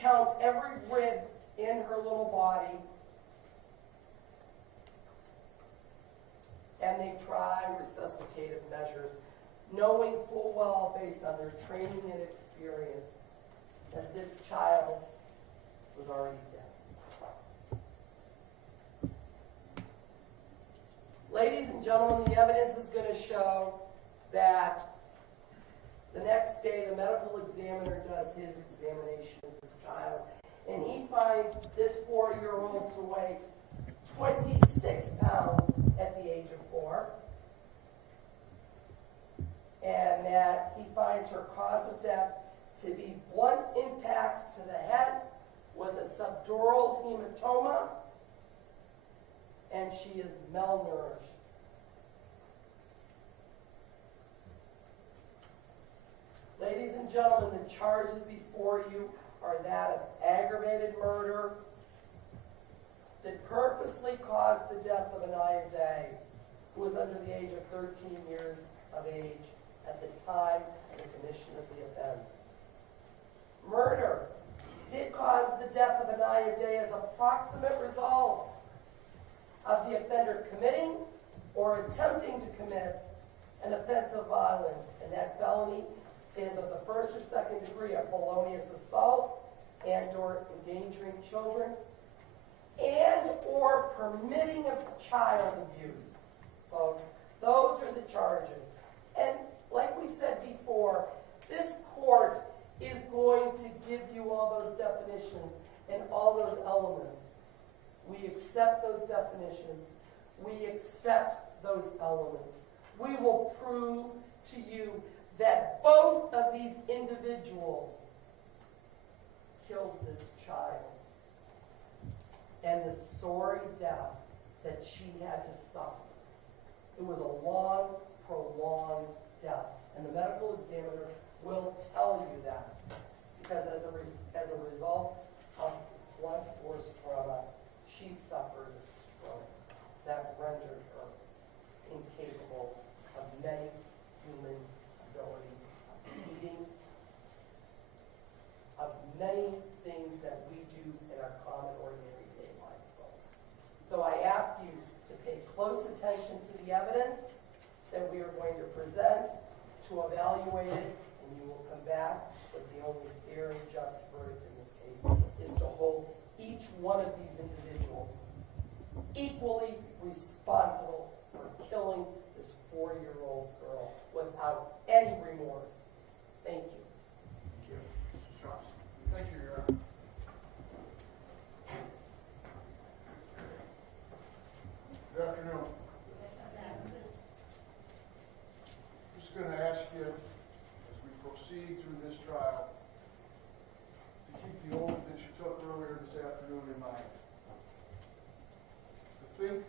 count every rib in her little body, and they try resuscitative measures, knowing full well, based on their training and experience, that this child was already dead. Ladies and gentlemen, the evidence is going to show that the next day the medical examiner does his examination of the child, and he finds this 4-year-old to weigh 26 pounds at the age of 4, and that he finds her cause of death to be blunt impacts to the head with a subdural hematoma, and she is malnourished. Ladies and gentlemen, the charges before you are that of aggravated murder that purposely caused the death of Aniya, who was under the age of 13 years of age at the time of the commission of the offense. Murder did cause the death of Aniya as a proximate result of the offender committing or attempting to commit an offense of violence, and that felony is of the first or second degree of felonious assault and or endangering children and or permitting of child abuse, folks. Those are the charges. And like we said before, this court is going to give you all those definitions and all those elements. We accept those definitions. We accept those elements. We will prove to you that both of these individuals killed this child, and the sorry death that she had to suffer. It was a long, prolonged death, and the medical examiner will tell you that, because as a result of blunt force trauma, she suffered a stroke that rendered her incapable of many human abilities, of eating, of many things that we do in our common ordinary day lives, folks. So I ask you to pay close attention to the evidence that we are going to present, to evaluate it, and you will come back with the only fair and just verdict in this case is to hold each one of these individuals equally responsible for killing this 4-year-old girl without any remorse. Thank you. Thank you. Mr. Strauss. Thank you, Your Honor. Good afternoon. I'm just going to ask you, as we proceed through this trial, to keep the oath that you took earlier this afternoon in mind. To think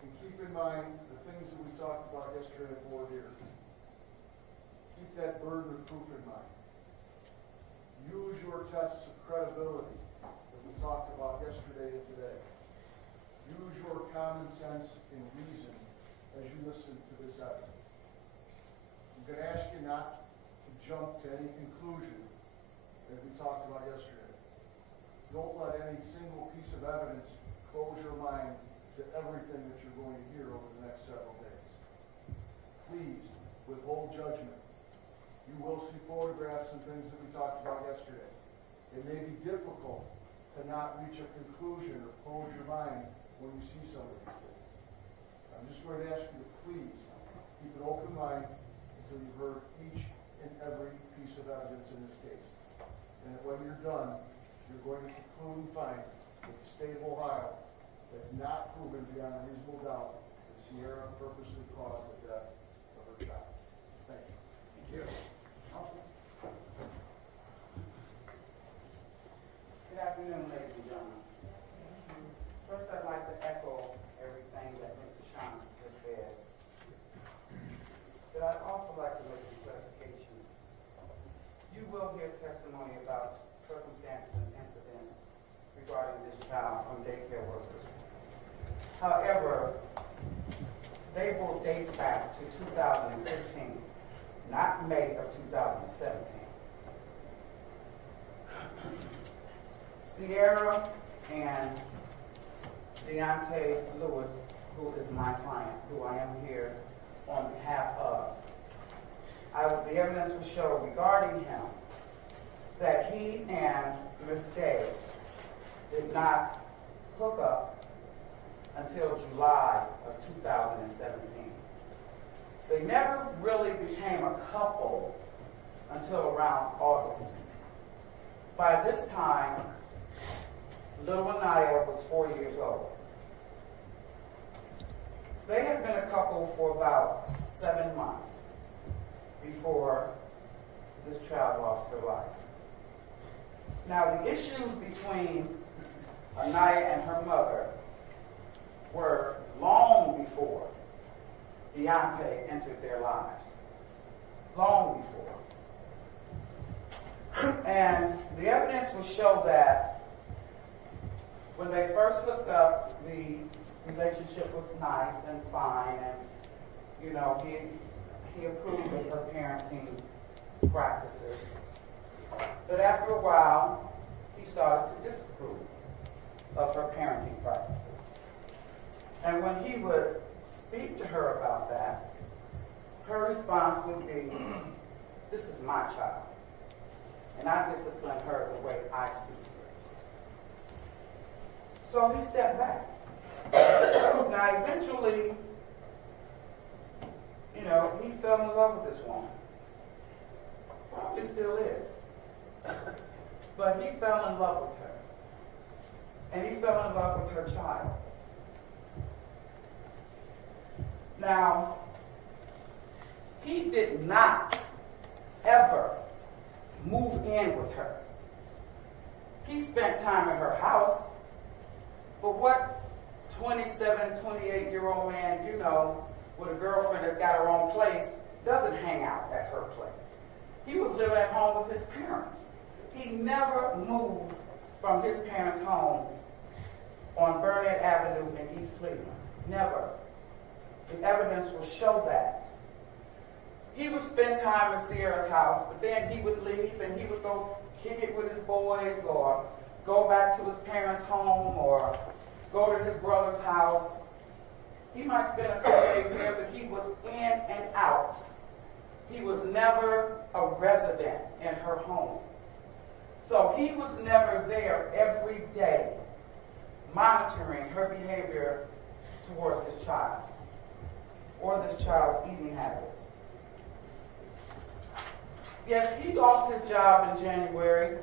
and keep in mind the things that we talked about yesterday at board here. Keep that burden of proof in mind. Use your tests of credibility that we talked about yesterday and today. Use your common sense and reason as you listen to this evidence. I'm going to ask you not to jump to any conclusion as we talked about yesterday. Don't let any single piece of evidence close your mind to everything that you're going to hear over the next several days. Please withhold judgment. You will see photographs and things that we talked about yesterday. It may be difficult to not reach a conclusion or close your mind when you see some of these things. I'm just going to ask you to please keep an open mind until you've heard each and every piece of evidence in this case. And that when you're done, you're going to conclude and find that the state of Ohio has not proven beyond a reasonable doubt that Sierra purposely caused the death of her child. Thank you. Thank you. Good afternoon, ladies and gentlemen. First, I'd like to echo everything that Mr. Shawn just said. But I'd also like to make some clarifications. You will hear testimony about circumstances and incidents regarding this child from daycare workers. However, they will date back to 2015, not May of 2017. Sierra and Deontay Lewis, who is my client, who I am here on behalf of. The evidence will show regarding him that he and Ms. Day did not hook up until July of 2017. They never really became a couple until around August. By this time, little Aniya was 4 years old. They had been a couple for about 7 months before this child lost her life. Now, the issues between Aniya and her mother were long before Deontay entered their lives. Long before. And the evidence will show that when they first hooked up, the relationship was nice and fine, and, you know, he approved of her parenting practices. But after a while, he started to disapprove of her parenting practices. And when he would speak to her about that, her response would be, "This is my child, and I discipline her the way I see fit." So he stepped back. Now, eventually, you know, he fell in love with this woman. Probably still is. But he fell in love with her. And he fell in love with her child. Now, he did not ever move in with her. He spent time at her house. But what 27, 28-year-old man, you know, with a girlfriend that's got her own place, doesn't hang out at her place? He was living at home with his parents. He never moved from his parents' home on Burnett Avenue in East Cleveland. Never. The evidence will show that. He would spend time at Sierra's house, but then he would leave and he would go kick it with his boys, or go back to his parents' home, or go to his brother's house. He might spend a few days there, but he was in and out. He was never a resident in her home. So he was never there every day monitoring her behavior towards this child or this child's eating habits. Yes, he lost his job in January,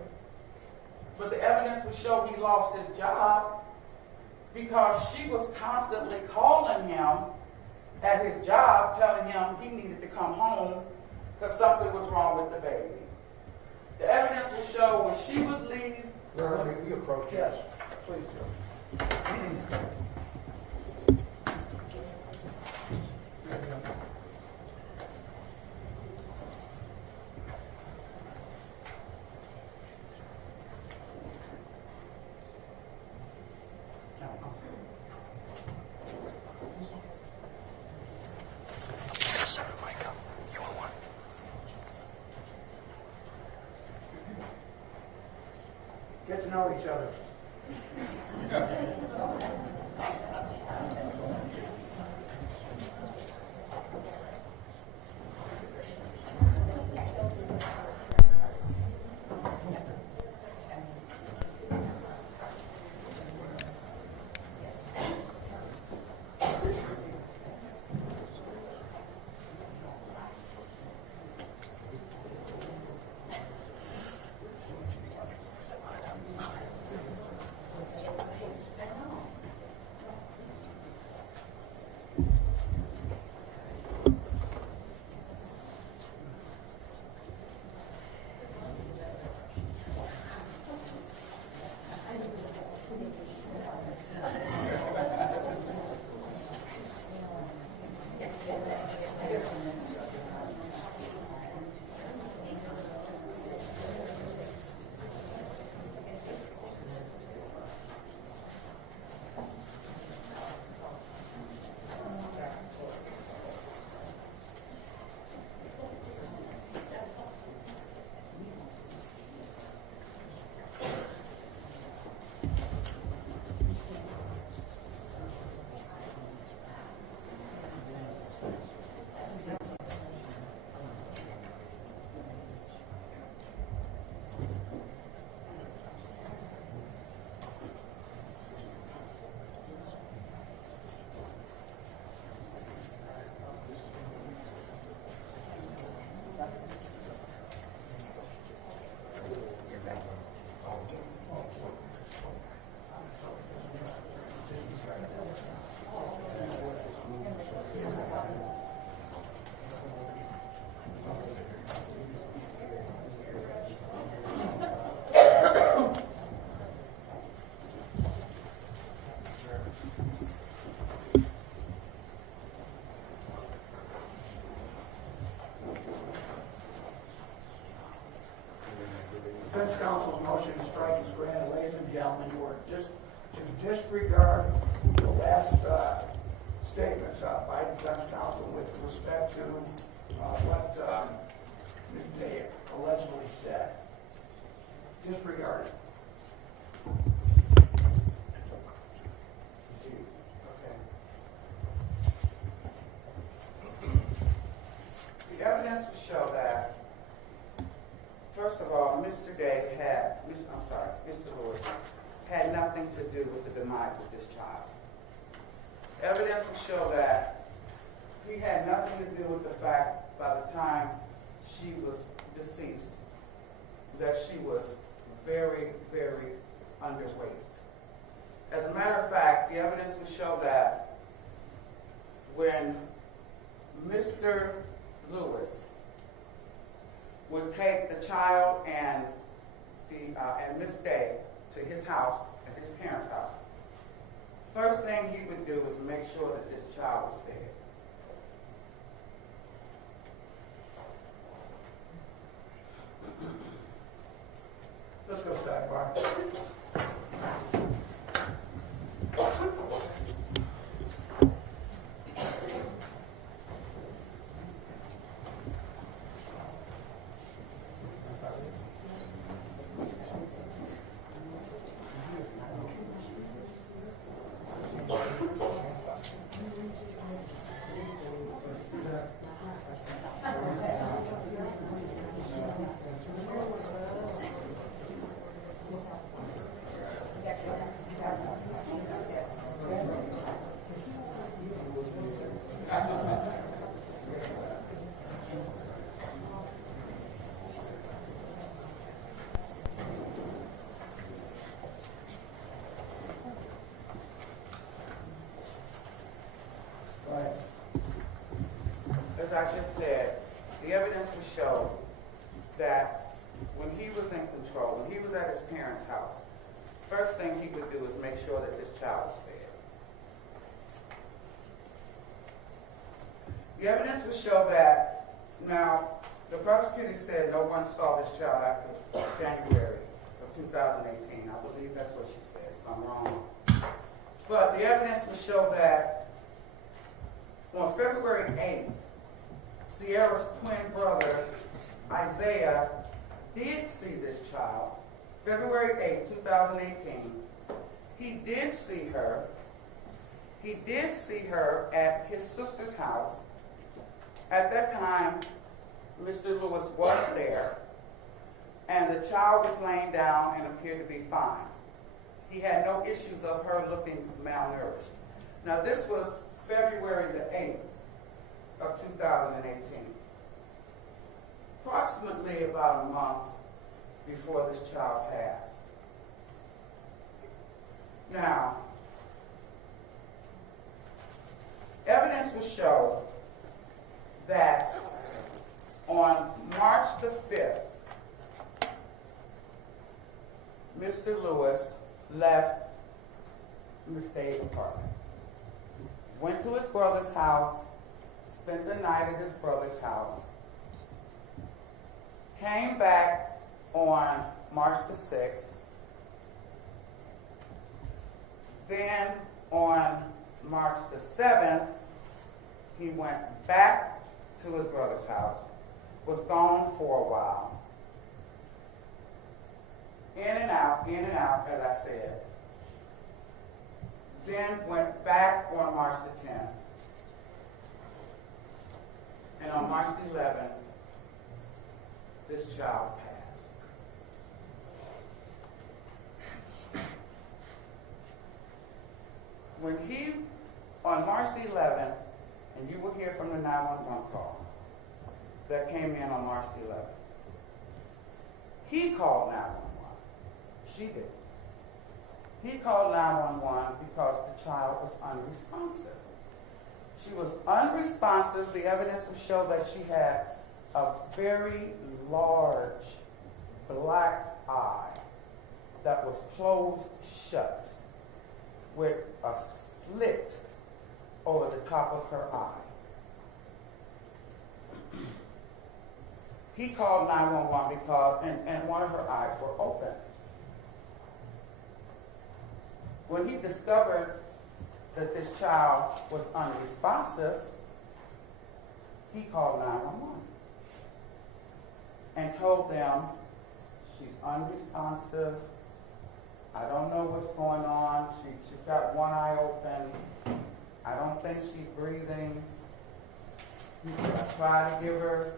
but the evidence would show he lost his job because she was constantly calling him at his job, telling him he needed to come home because something was wrong with the baby. The evidence will show when she would leave. Reverend, will you approach? Yes, please do. Get to know each other. defense counsel's motion to strike is granted. Ladies and gentlemen, you are just to disregard the last statements by defense counsel with respect to what Ms. Day allegedly said. Disregard it. See. Okay. The evidence would show that, first of all, Mr. Lewis had nothing to do with the demise of this child. Evidence would show that he had nothing to do with the fact by the time she was deceased that she was very, very underweight. As a matter of fact, the evidence would show that when Mr. Lewis would take the child and Miss Day to his house, at his parents' house, first thing he would do is make sure that this child was fed. Let's go sidebar. As I just said, the evidence would show that when he was in control, when he was at his parents' house, first thing he would do is make sure that this child was fed. The evidence would show that, now, the prosecutor said no one saw this child after January of 2018. I believe that's what she said, if I'm wrong. But the evidence would show that on February 8th, Sierra's twin brother, Isaiah, did see this child. February 8, 2018. He did see her. He did see her at his sister's house. At that time, Mr. Lewis was there, and the child was laying down and appeared to be fine. He had no issues of her looking malnourished. Now, this was February the 8th of 2018. Approximately about a month before this child passed. Now, evidence will show that on March the 5th, Mr. Lewis left Miss Day's apartment, went to his brother's house, spent the night at his brother's house, came back on March the 6th. Then on March the 7th, he went back to his brother's house, was gone for a while. In and out, as I said. Then went back on March the 10th. And on March the 11th, this child passed. When he, on March the 11th, and you will hear from the 911 call that came in on March the 11th, he called 911. She did. He called 911 because the child was unresponsive. She was unresponsive. The evidence would show that she had a very large black eye that was closed shut with a slit over the top of her eye. he called 911 because, and one of her eyes were open. When he discovered that this child was unresponsive, he called 911 and told them, she's unresponsive. I don't know what's going on. She's got one eye open. I don't think she's breathing. He said, I tried to give her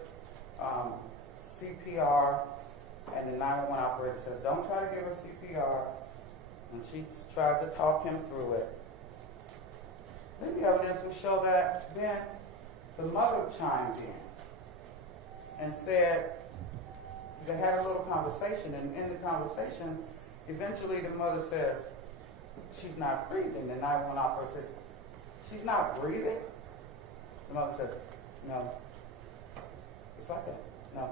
CPR, and the 911 operator says, don't try to give her CPR. And she tries to talk him through it. Then the evidence will show that then the mother chimed in and said, they had a little conversation, and in the conversation, eventually the mother says, she's not breathing. The 911 operator says, she's not breathing? The mother says, no. It's like that. No.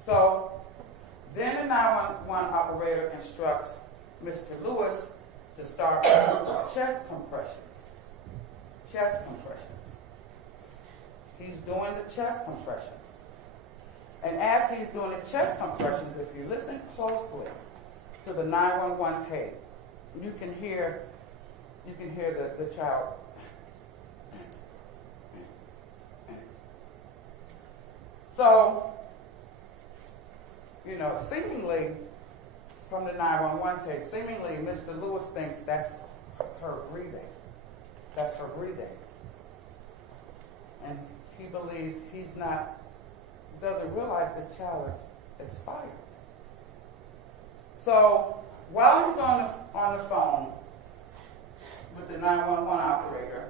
So then the 911 operator instructs Mr. Lewis to start chest compressions. Chest compressions. He's doing the chest compressions. And as he's doing the chest compressions, if you listen closely to the 911 tape, you can hear the child. So, seemingly, from the 911 tape, seemingly Mr. Lewis thinks that's her breathing. That's her breathing. And he believes doesn't realize this child is expired. So, while he's on the phone with the 911 operator,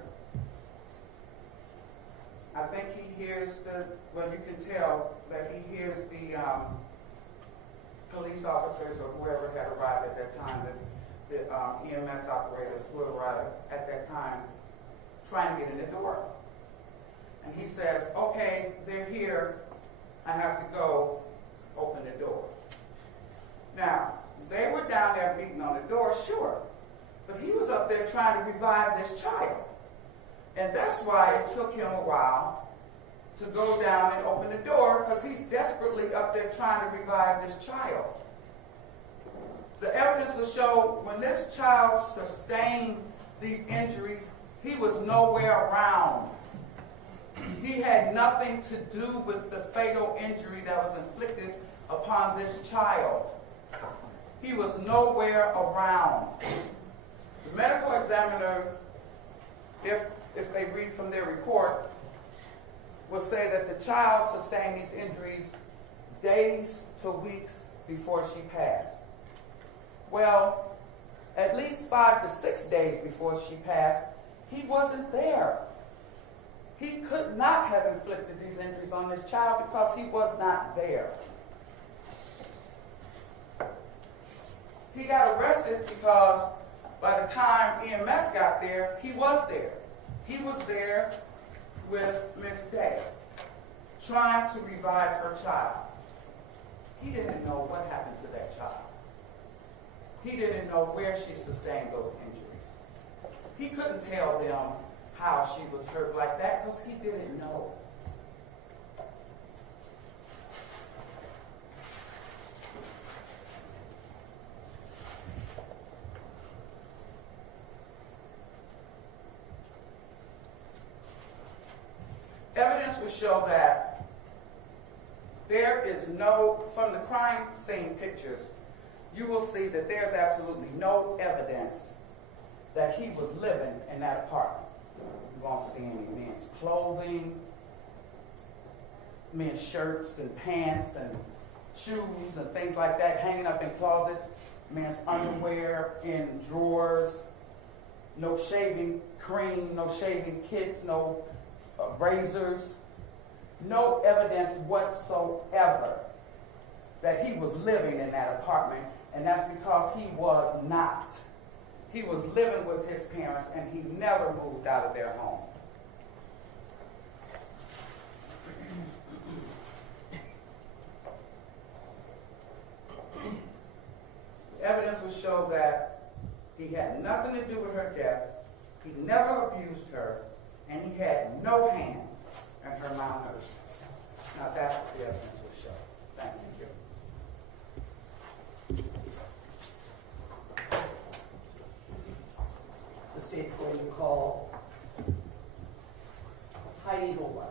I think he hears you can tell that he hears the police officers or whoever had arrived at that time, the EMS operators who arrived at that time, trying to get in the door. And he says, okay, they're here, I have to go open the door. Now, they were down there beating on the door, sure, but he was up there trying to revive this child. And that's why it took him a while to go down and open the door, because he's desperately up there trying to revive this child. The evidence will show when this child sustained these injuries, he was nowhere around. He had nothing to do with the fatal injury that was inflicted upon this child. He was nowhere around. The medical examiner, if they read from their report, will say that the child sustained these injuries days to weeks before she passed. Well, at least 5 to 6 days before she passed, he wasn't there. He could not have inflicted these injuries on this child because he was not there. He got arrested because by the time EMS got there, he was there. He was there with Miss Day, trying to revive her child. He didn't know what happened to that child. He didn't know where she sustained those injuries. He couldn't tell them how she was hurt like that because he didn't know. Evidence will show that there is from the crime scene pictures, you will see that there's absolutely no evidence that he was living in that apartment. You won't see any men's clothing, men's shirts and pants and shoes and things like that hanging up in closets, men's underwear in drawers, no shaving cream, no shaving kits, no razors, no evidence whatsoever that he was living in that apartment, and that's because he was not. He was living with his parents, and he never moved out of their home. The evidence will show that he had nothing to do with her death, he never abused her, and he had no hand in her malnourishment. Now that's legal ones.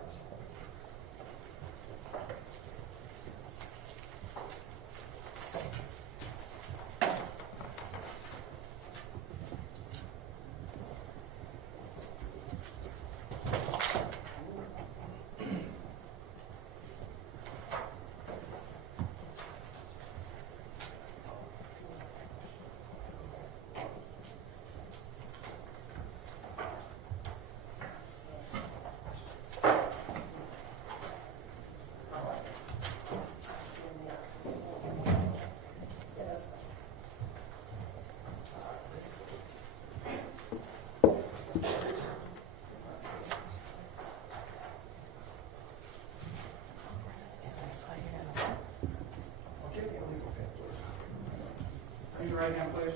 Raise your right hand, please.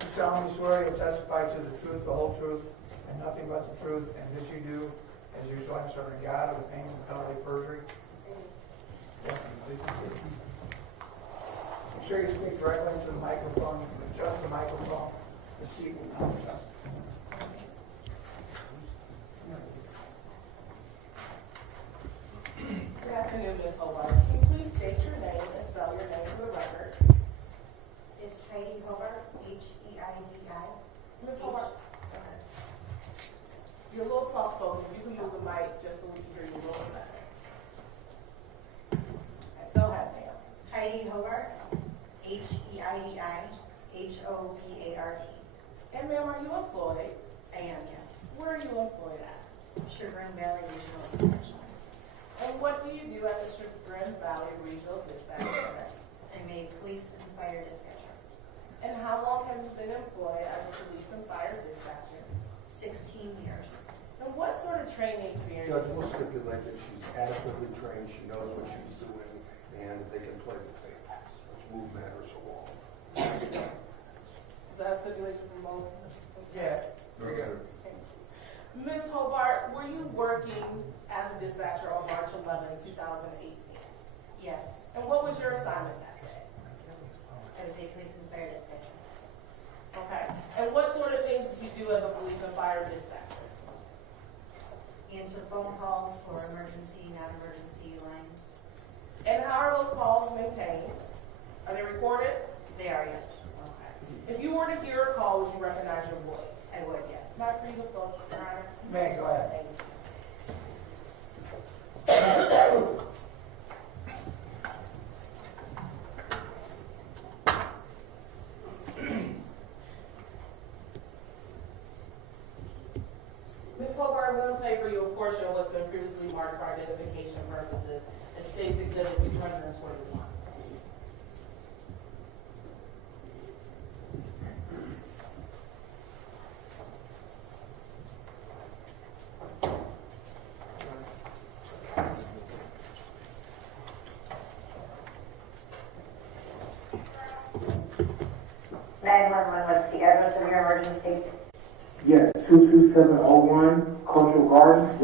You solemnly swear you'll testify to the truth, the whole truth, and nothing but the truth, and this you do as you so answer to God, with pain and penalty of perjury? Yes, please proceed. Make sure you speak directly into the microphone, adjust the microphone, the seat will not adjust. Good afternoon, Ms. Hobart. Can you please state your name and spell your name for the record? It's Heidi Hobart, H-E-I-D-I. Ms. Hobart, go ahead. You're a little soft-spoken. You can move the mic just so we can hear you a little better. Go ahead, ma'am. Heidi Hobart, H-E-I-D-I, H-O-B-A-R-T. And ma'am, are you employed? I am, yes. Where are you employed at? Chagrin Valley Regional Dispatch Line. And what do you do at the Chagrin Valley Regional Dispatch Center? I'm a police and fire dispatcher. And how long have you been employed as a police and fire dispatcher? 16 years. And what sort of training experience? Judge will stipulate that she's adequately trained, she knows what she's doing, and they can play the tape, which move matters along. Is that a stipulation from both? Yes. Very good. Ms. Hobart, were you working as a dispatcher on March 11, 2018? Yes. And what was your assignment that day? I was a police and fire dispatcher. Okay. And what sort of things did you do as a police and fire dispatcher? Answer phone calls for emergency, non-emergency lines. And how are those calls maintained? Are they recorded? They are, yes. Okay. If you were to hear a call, would you recognize your voice? I would, yes. Can I please approach, Your Honor? May, go ahead. Thank you. Ms. Hobart, I'm going to play for you a portion of what's been previously marked for identification purposes. It states Exhibit 241. What's the address of your emergency? Yes, 22701 Cultural Gardens.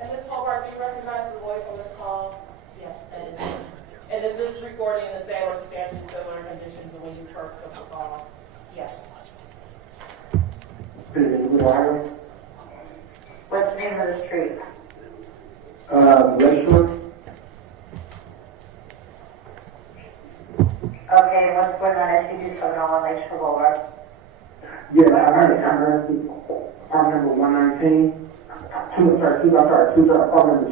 And Ms. Hobart, do you recognize the voice on this call? Yes, that is. And is this recording the same or substantially similar conditions to when you first took the call? Yes. Ohio. What's the name of the street? Restaurant. Okay, and what's going on at CD701 Lakeshore Boulevard? Yeah, I'm arrested. Apartment number 119. Apartment number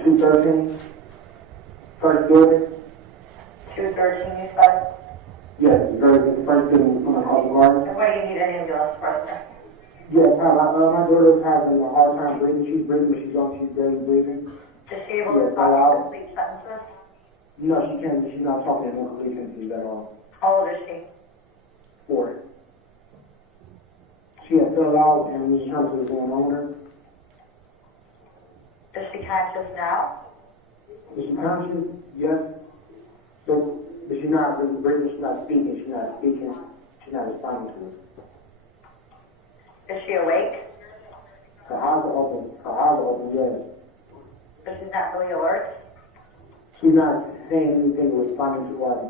213. First building. 213, you said? Yes, the first building from the Cultural Gardens. And why do you need an ambulance for there? Yes, my daughter is having a hard time breathing. She's breathing, but she's barely breathing. Is she able to talk in complete sentences? No, she can't. She's not talking in complete sentences at all. How old is she? 4. She had fell out and was trying to going on her. Is she conscious now? Is she conscious? Yes. So, but she's not really breathing. She's not speaking. She's not responding to it. Is she awake? Her eyes are open, yes. But she's not really alert? She's not saying anything or responding to what.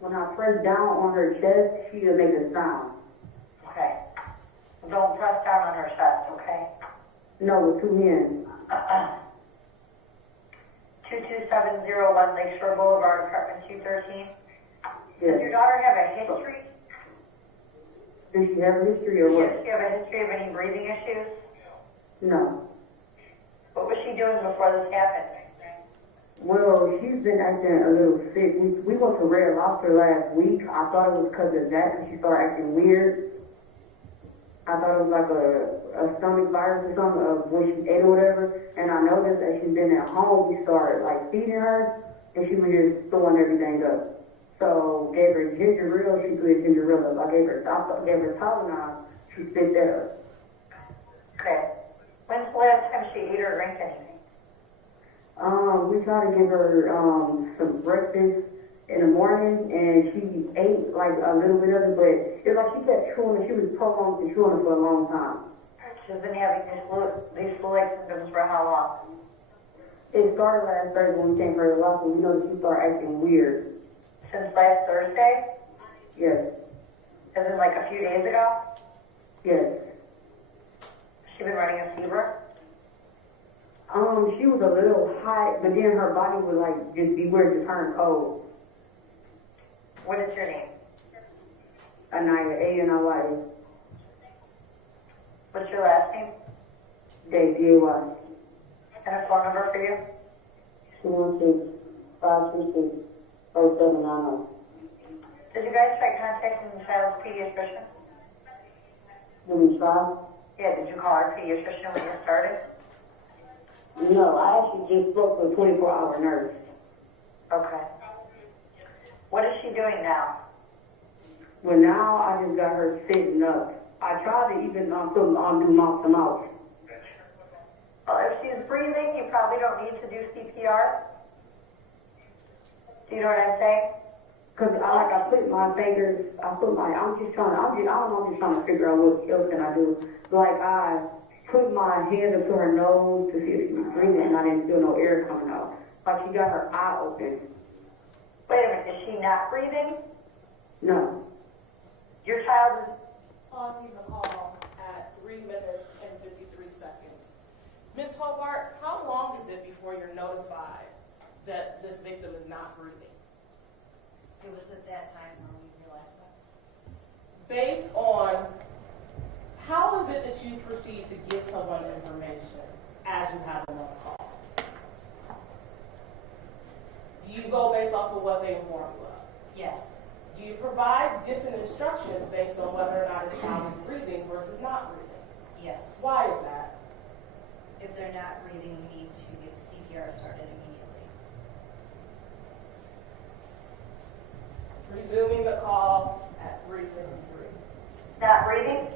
When I press down on her chest, she'll make a sound. Okay. Don't press down on her chest, okay? No, with two men. 22701 Lakeshore Boulevard, apartment 213. Does your Yes. daughter have a history? Does she have a history or Does what? she have a history of any breathing issues? No. What was she doing before this happened? Well, she's been acting a little sick. We went to Red Lobster last week. I thought it was because of that, because she started acting weird. I thought it was like a stomach virus or something of when she ate or whatever. And I noticed that she's been at home. We started like feeding her, and she was just throwing everything up. So gave her ginger ale. She threw ginger ale up. I gave her Tylenol. She spit that up. Okay. When's the last time she ate or drank anything? We tried to give her some breakfast in the morning, and she ate like a little bit of it, but it's like she kept chewing it. She was prolonged and chewing it for a long time. She's been having these flu-like symptoms for how long? It started last Thursday when we came for the loss, and we know that she started acting weird. Since last Thursday? Yes, As in like a few days ago? yes. She been running a fever? She was a little hot, but then her body would like just be weird to turn cold. What is your name? Aniya, A-N-I-Y, What's your last name? Day, D-A-Y, And a phone number for you? 216-566-0790. Did you guys try contacting the child's pediatrician? Did we try? Yeah, did you call our pediatrician when you started? No, I actually just spoke to a 24-hour nurse. Okay. What is she doing now? Well, now I just got her sitting up. I tried to even put them on do mouth to mouth. Well, if she's breathing, you probably don't need to do CPR. Do you know what I'm saying? Cause I put my fingers, I don't know, I'm just trying to figure out what else can I do. Like I put my hand up to her nose to see if she was breathing, and I didn't feel no air coming out. Like she got her eye open. Wait a minute, is she not breathing? No. Your child is... Pausing the call at 3 minutes and 53 seconds. Ms. Hobart, how long is it before you're notified that this victim is not breathing? It was at that time when we realized that. Based on, how is it that you proceed to give someone information as you have them on the call? Do you go based off of what they inform you of? Yes. Do you provide different instructions based on whether or not a child is breathing versus not breathing? Yes. Why is that? If they're not breathing, we need to get CPR started immediately. Resuming the call at 3:53. Not breathing?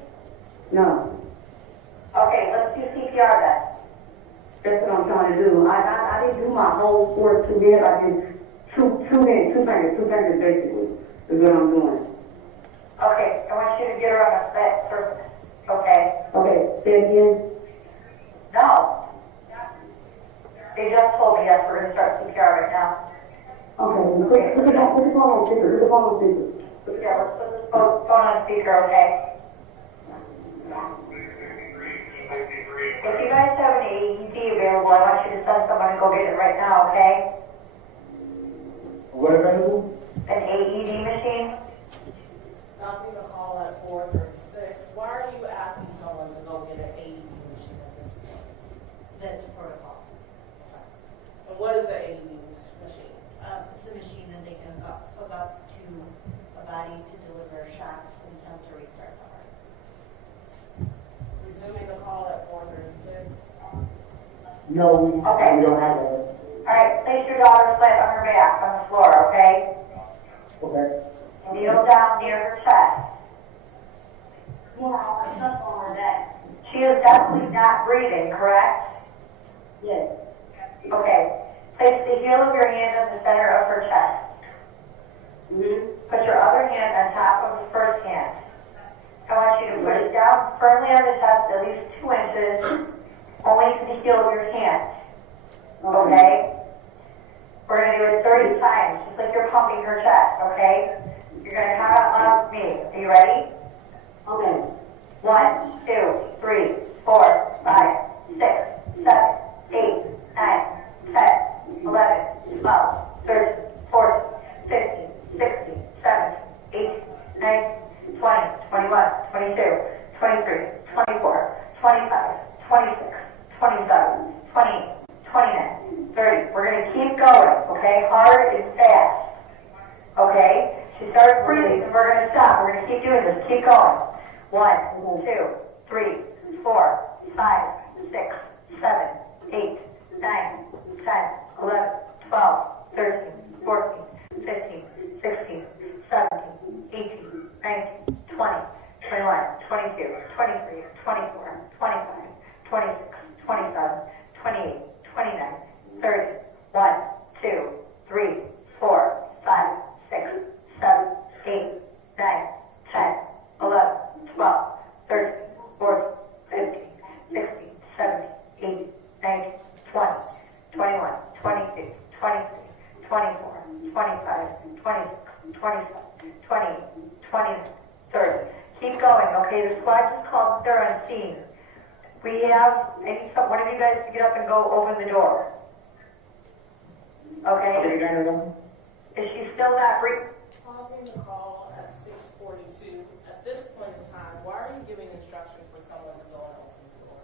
No. Okay, let's do CPR then. That's what I'm trying to do. I didn't do my whole 4 2 minutes. I did two fingers basically is what I'm doing. Okay, I want you to get her on a flat surface. Okay? Okay, say it again. No. They just told me yes, we're going to start CPR right now. Okay, put the phone on speaker. Yeah, let's put this phone on speaker, okay? If you guys have an AED available, I want you to send someone to go get it right now, okay? What available? An AED machine? Stopping the call at 4:36. Why are you asking someone to go get an AED machine at this point? That's protocol. And what is an AED machine? It's a machine that they can hook up to a body to deliver shocks and attempt to restart the heart. Resuming the call at 4:36. No, Okay. we don't have that. All right, place your daughter flat on her back on the floor, okay? Okay. Kneel down near her chest. She is definitely not breathing, correct? Yes. Okay. Place the heel of your hand in the center of her chest. Put your other hand on top of the first hand. I want you to put it down firmly on the chest at least 2 inches, only to the heel of your hand. Okay? We're going to do it 30 times, just like you're pumping her chest, okay? You're going to count out loud with me. Are you ready? Okay. 1, 2, 3, 4, 5, 6, 27, 28, 29, 30. We're going to keep going, okay? Hard and fast, okay? She starts breathing, and we're going to stop. We're going to keep doing this. Keep going. 1, 2, 3, 4, 5, 6, 7, 8, 9, 10, 11, 12, 13, 14, 15, 16, 17, 18, 19, 20, 21, 22, 23, 24, 25, 26, 27, 28, 29, 30, 1, 2, 3, 4, 5, 6, 7, 8, 9, 10, 11, 12, 13, 14, 15, 16, 17, 18, 19, 20, 21, 22, 23, 24, 25, 26, 27, 28, 29, 30. Keep going, okay? The squad just called there on scene. We have, I need one of you guys to get up and go open the door. Okay? Is she still not breathing? Pausing the call at 6:42. At this point in time, why are you giving instructions for someone to go and open the door?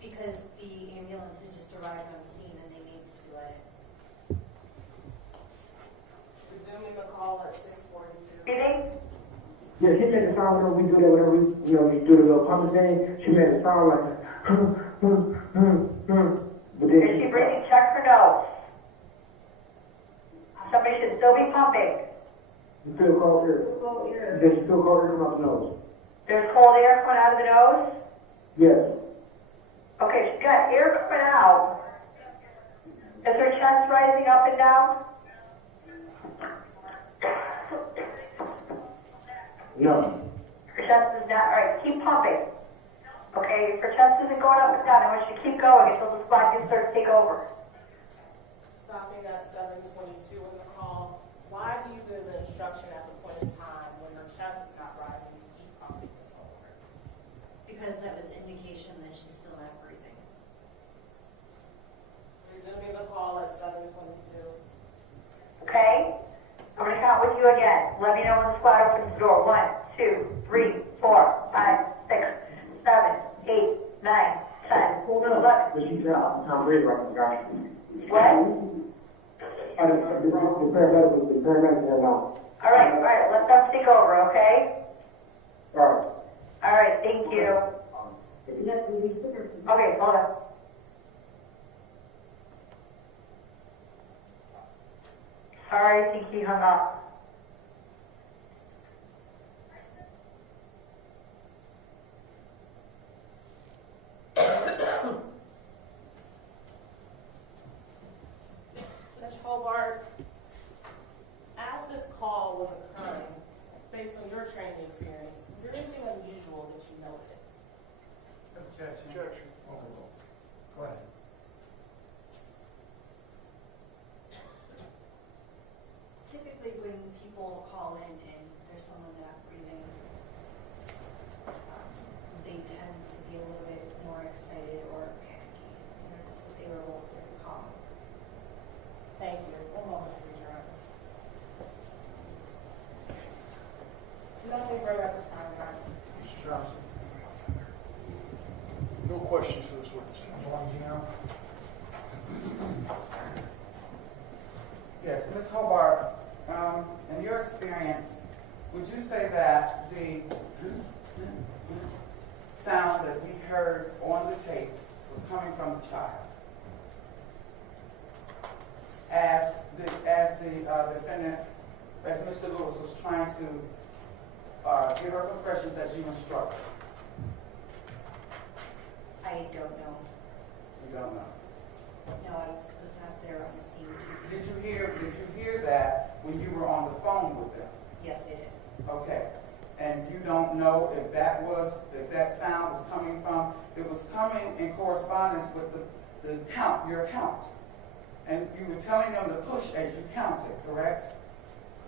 Because the ambulance had just arrived on scene and they need to do it. Resuming the call at 6:42. Breathing? Yeah, she made a sound whenever we do that, whenever we do the little pumping thing, she made a sound like, but then Is she breathing? Check her nose. Somebody should still be pumping. you feel cold air. Does she feel cold air from out the nose? There's cold air coming out of the nose? Yes. Okay, she's got air coming out. Is her chest rising up and down? No. Her chest is not. All right, keep pumping. Okay, if her chest isn't going up and down, I want you to keep going until the squad gets there to take over. Stopping at 7:22 in the call. Why do you give the instruction at the point in time when her chest is not rising to keep pumping this over? Because that was indication that she's still not breathing. Resuming the call at 7:22. Okay? I'm going to count with you again. Let me know when the squad opens the door. 1, 2, 3, 4, 5, 6, 7, 8, 9, 10, 11. But she's not breathing right now. What? The paramedics are now. All right, let them take over, okay? Alright. All right, thank you. Okay, hold on. Sorry, I think he hung up. Ms. Hobart, as this call was occurring, based on your training experience, is there anything unusual that you noted? Objection. Go ahead. Typically, when people call in and there's someone not breathing, they tend to be a little bit more excited or panicky. Notice that they were both very calm. Thank you. One moment, please, Your Honor. Nothing further at this time, Your Honor. Mr. Strauss. No questions for this witness. Yes, Ms. Hobart, in your experience, would you say that the sound that we heard on the tape was coming from the child? As the defendant, as Mr. Lewis was trying to give her confessions that she was struck? I don't know. You don't know. No, I was not there on the scene to Did you hear that when you were on the phone with them? Yes, I did. Okay. And you don't know if that sound was coming from, it was coming in correspondence with the count, your count. And you were telling them to push as you counted, correct?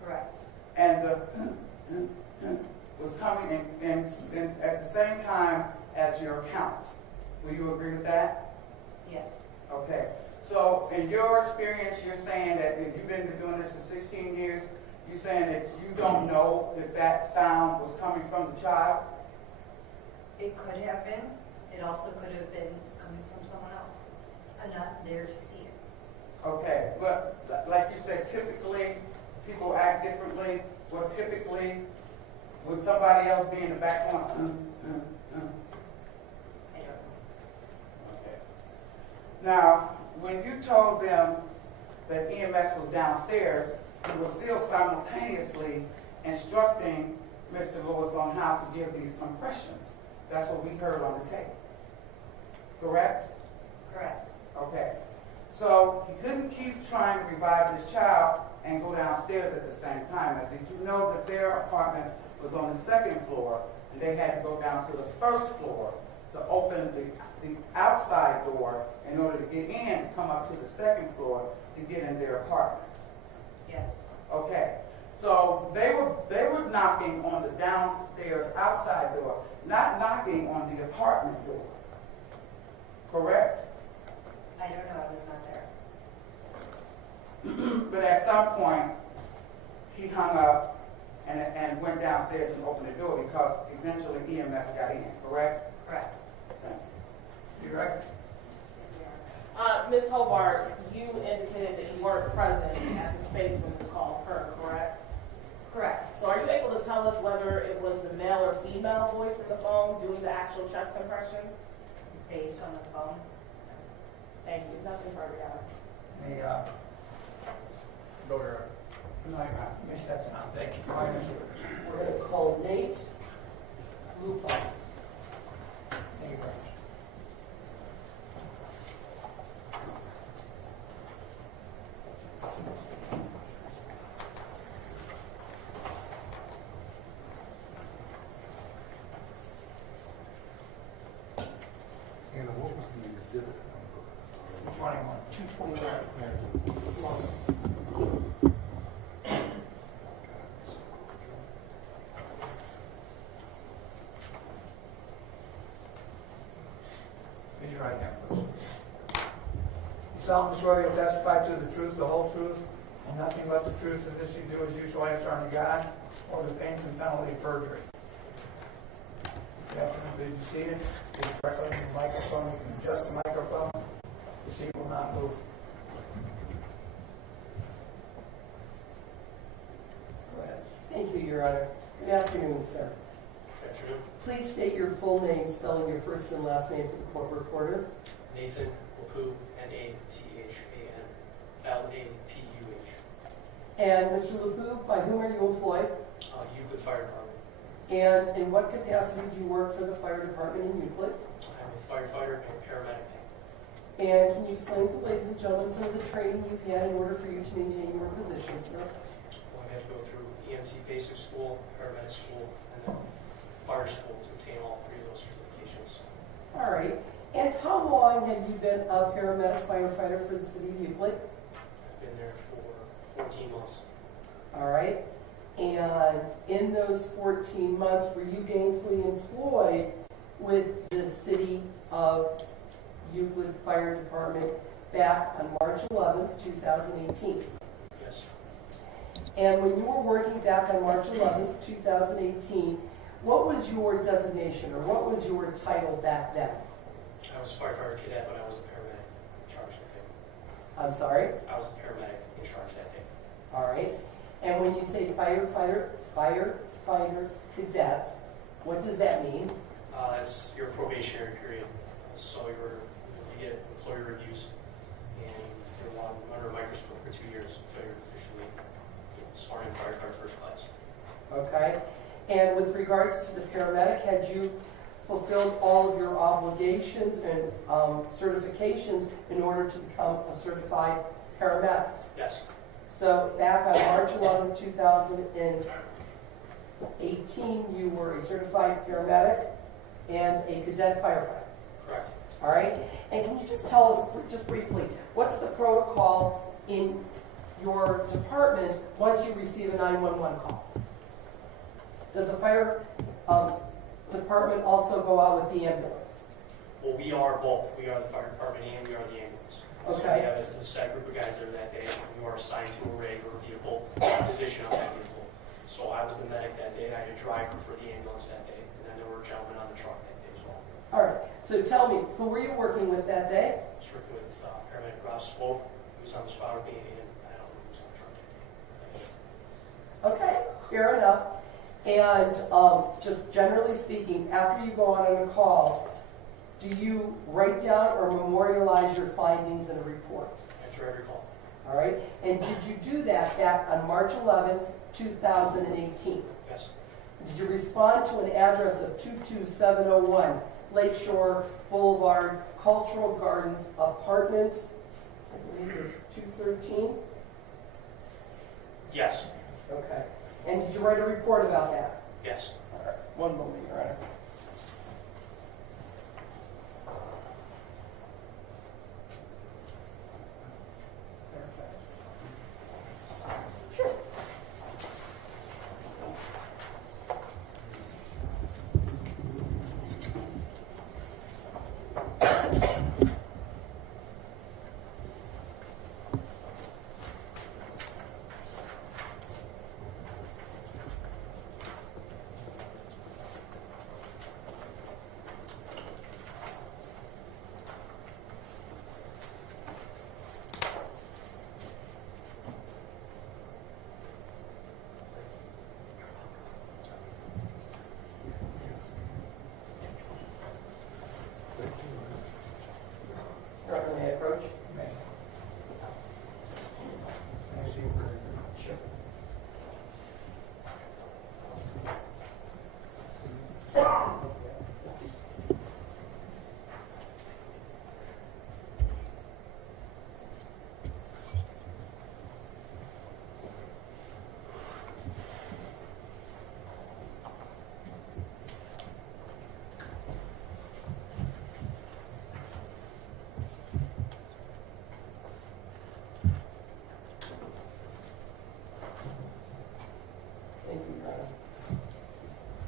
Correct. And the was coming in at the same time as your count. Will you agree with that? Yes. Okay. So in your experience, you're saying that if you've been doing this for 16 years, you're saying that you don't know if that sound was coming from the child? It could have been. It also could have been Now, when you told them that EMS was downstairs, you were still simultaneously instructing Mr. Lewis on how to give these compressions. That's what we heard on the tape. Correct? Correct. Okay. So you couldn't keep trying to revive this child and go downstairs at the same time. Now, did you know that their apartment was on the second floor and they had to go down to the first floor to open the outside door in order to get in and come up to the second floor to get in their apartment? Yes. Okay. So they were knocking on the downstairs outside door, not knocking on the apartment door. Correct? I don't know, I was not there. But at some point, he hung up and went downstairs and opened the door because eventually EMS got in, correct? Correct. You right? Ms. Hobart, you indicated that you weren't present at the space when this call occurred, correct? Correct. So are you able to tell us whether it was the male or female voice from the phone doing the actual chest compressions? Based on the phone. Thank you. Nothing further, Garrett. Any, Go here. No, you're not. Ms. Stepson, thank you. Go ahead. We're going to call Nate Lupa. Thank you very much. Anna, what was the exhibit number? 21. 229. Raise your right hand, please. You solemnly swear you'll testify to the truth, the whole truth, and nothing but the truth of this you do as you so answer unto God, or the pains and penalty of perjury. Good afternoon, please be seated. Speak directly into the microphone. You can adjust the microphone. The seat will not move. Go ahead. Thank you, Your Honor. Good afternoon, sir. Good afternoon. Please state your full name, spelling your first and last name for the court reporter. Nathan Lapu, Nathan Lapuh. And Mr. LeBou, by whom are you employed? Euclid Fire Department. And in what capacity do you work for the fire department in Euclid? I'm a firefighter and paramedic. And can you explain to ladies and gentlemen some of the training you've had in order for you to maintain your position, sir? Well, I had to go through EMT basic school, paramedic school, and then fire school to obtain all three of those certifications. All right. And how long have you been a paramedic firefighter for the city of Euclid? I've been there for 14 months. All right. And in those 14 months, were you gainfully employed with the city of Euclid Fire Department back on March 11th, 2018? Yes. And when you were working back on March 11th, 2018, what was your designation or what was your title back then? I was a firefighter cadet, but I was a paramedic in charge that day. I'm sorry? I was a paramedic in charge that day. All right. And when you say firefighter cadet, what does that mean? It's your probationary period. So you get employee reviews, and you're under a microscope for 2 years until you're officially sworn in firefighter first class. Okay. And with regards to the paramedic, had you fulfilled all of your obligations and certifications in order to become a certified paramedic? Yes. So back on March 11, 2018, you were a certified paramedic and a cadet firefighter. Correct. All right? And can you just tell us, just briefly, what's the protocol in your department once you receive a 911 call? Does the fire department also go out with the ambulance? Well, we are both. We are the fire department and we are the ambulance. So Okay. we have a set group of guys there that day. We are assigned to a rig or vehicle position on that vehicle. So I was the medic that day. I had a driver for the ambulance that day. And then there were gentlemen on the truck that day as well. All right. So tell me, who were you working with that day? I was working with paramedic Rob Swope, who was on the spot with me, and I don't know who was on the truck that day. Okay, fair enough. And just generally speaking, after you go on a call, do you write down or memorialize your findings in a report? That's what I recall. All right? And did you do that back on March 11th, 2018? Yes. Did you respond to an address of 22701 Lakeshore Boulevard, Cultural Gardens, Apartment, I believe it's 213? Yes. Okay. And did you write a report about that? Yes. All right. One moment, Your Honor. Sure. Your Honor, may I approach? May I see your card? Sure. Thank you, Your Honor.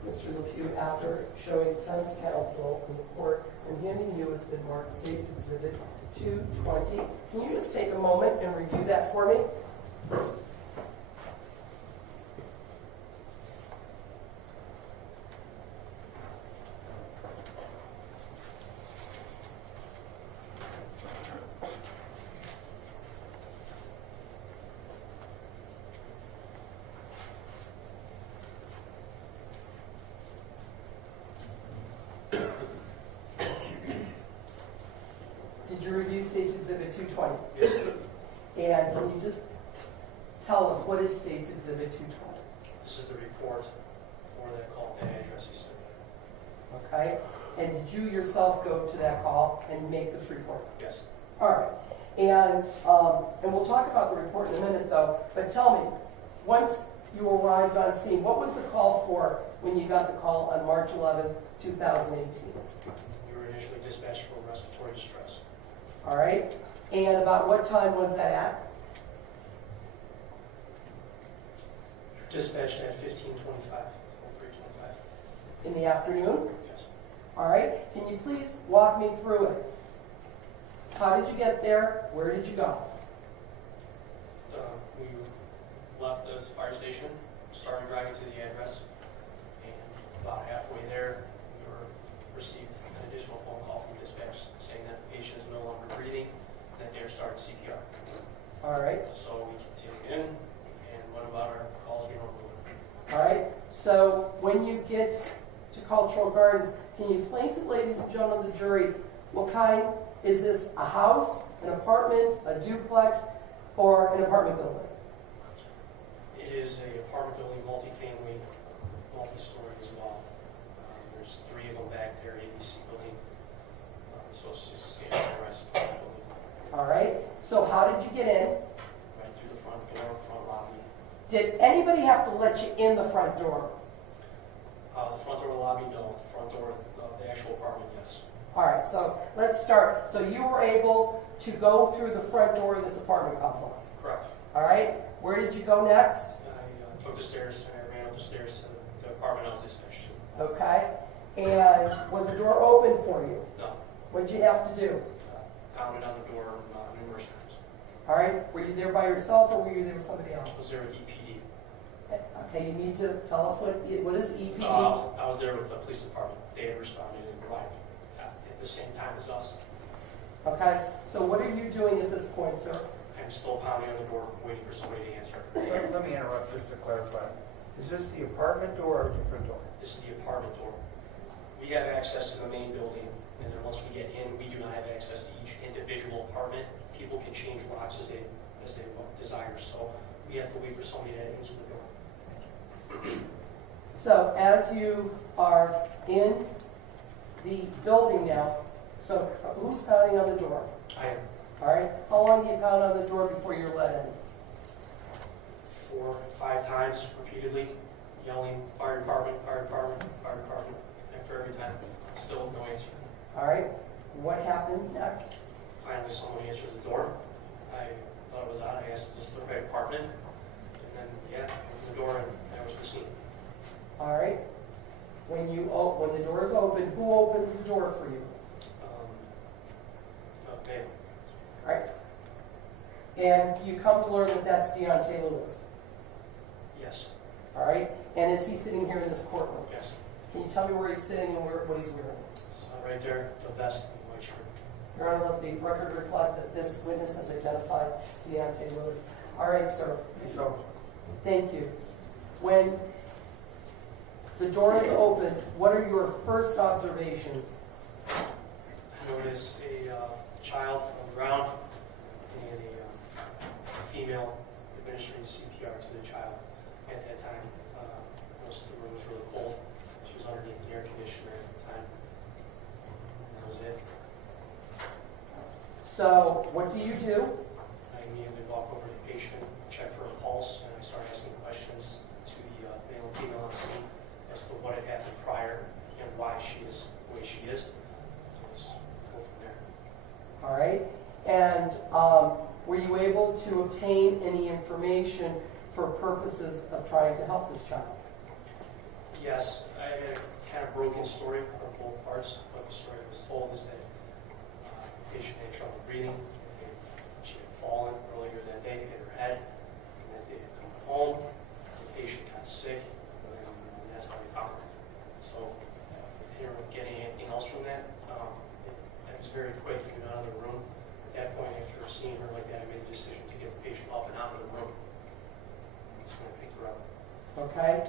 Mr. LePew, after showing defense counsel in the court and handing you it's been marked State's Exhibit 220, can you just take a moment and review that for me? Did you review State's Exhibit 220? Yes. And can you just tell us what is State's Exhibit 220? This is the report for that call to address you said. Okay? And did you yourself go to that call and make this report? Yes. All right. And we'll talk about the report in a minute, though. But tell me, once you arrived on scene, what was the call for when you got the call on March 11, 2018? You were initially dispatched for respiratory distress. All right? And about what time was that at? Dispatched at 15:25. 3:25. In the afternoon? Yes. All right? Can you please walk me through it? How did you get there? Where did you go? We left the fire station, started driving to the address, and about halfway there, we received an additional phone call from dispatch saying that the patient is no longer breathing, and that they're starting CPR. All right? So we continued in and went about our calls we normally would. All right? So when you get to Cultural Gardens, can you explain to the ladies and gentlemen of the jury what kind, is this a house, an apartment, a duplex, or an apartment building? It is a apartment building, multifamily, multi-story as well. There's 3 of them back there, ABC building. So it's just a standard rest apartment building. All right? So how did you get in? Right through the front door, front lobby. Did anybody have to let you in the front door? The front door lobby, no. The front door, the actual apartment, yes. All right, so let's start. So you were able to go through the front door of this apartment complex. Correct. All right? Where did you go next? I took the stairs, and I ran up the stairs to the apartment I was dispatched to. Okay. And was the door open for you? No. What did you have to do? Pounded on the door numerous times. All right. Were you there by yourself or were you there with somebody I else? was there with EPD. Okay, you need to tell us what is EPD? I was there with the police department. They had responded and arrived at the same time as us. Okay. So what are you doing at this point, sir? I'm still pounding on the door, waiting for somebody to answer. Let me interrupt just to clarify. Is this the apartment door or a different door? This is the apartment door. We have access to the main building, and And then once we get in, we do not have access to each individual apartment. People can change locks as they desire, so we have to wait for somebody to answer the door. So as you are in the building now, so who's pounding on the door? I am All right, how long do you pound on the door before you're let in? 4, 5 times repeatedly, yelling, fire department, fire department, fire department, and for every time, still no answer. All right, what happens next? Finally, someone answers the door. I thought it was odd. I asked, is this the right apartment? And then, yeah, opened the door, and that was the scene. All right, when the door is open, who opens the door for you? Okay. All right, and you come to learn that that's Deontay Lewis. Yes. All right, and is he sitting here in this courtroom? Yes. Can you tell me where he's sitting and what he's wearing? It's right there, the vest and the white shirt. Your Honor, let the record reflect that this witness has identified Deontay Lewis. All right, sir. So, Thank you. When the door is open, what are your first observations? I noticed a child on the ground and a female administering CPR to the child. At that time, I noticed the room was really cold. She was underneath the air conditioner at the time. And that was it. So, what do? I immediately walk over to the patient, check for a pulse, and I start asking questions to the male and female on the scene as to what had happened prior and why she is the way she is. So let's go from there. All right. And were you able to obtain any information for purposes of trying to help this child? Yes, I had a kind of broken story from both parts. What the story was told is that the patient had trouble breathing, and she had fallen earlier that day, hit her head, and that they had come home. The patient got sick, and that's how they found her. So I didn't really get anything else from that. It was very quick, even out of the room. At that point, after seeing her like that, I made the decision to get the patient up and out of the room. It's going to pick her up. Okay.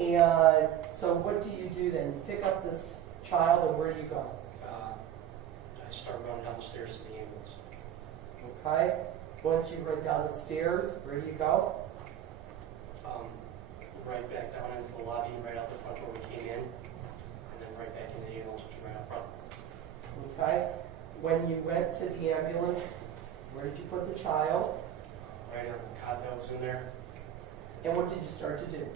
And so what do you do then? You pick up this child, and where do you go? I start running down the stairs to the ambulance. Okay. Once you run down the stairs, where do you go? Right back down into the lobby, right out the front where we came in, and then right back into the ambulance, which is right out front. Okay. When you went to the ambulance, where did you put the child? Right on the cot that was in there. And what did you start to do?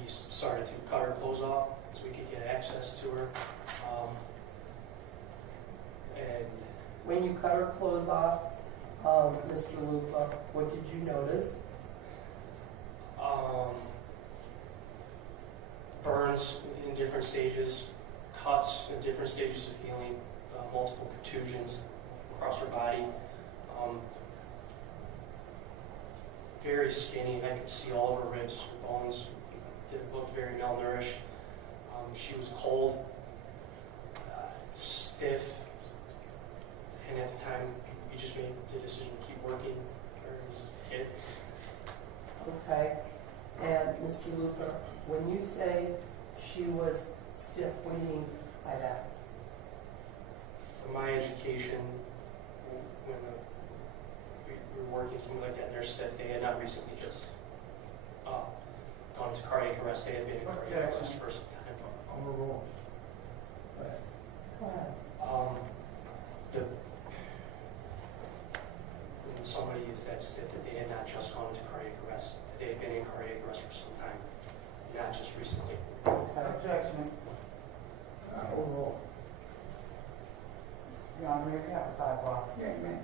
We started to cut her clothes off so we could get access to her. And When you cut her clothes off, Mr. Lupa, what did you notice? burns in different stages, cuts in different stages of healing, multiple contusions across her body. Very skinny, and I could see all of her ribs, her bones. It looked very malnourished. She was cold, stiff, and at the time, we just made the decision to keep working her as a kid. Okay. And Mr. Luther, when you say she was stiff, what do you mean by that? For my education, when we were working something like that in their stiff, they had not recently just gone into cardiac arrest. They had been in cardiac arrest for some time. on the roll. Go ahead. When somebody is that stiff, that they had not just gone into cardiac arrest, they had been in cardiac arrest for some time, not just recently. Okay. Objection. Overall. Your Honor, you have a sidebar. Yeah, man.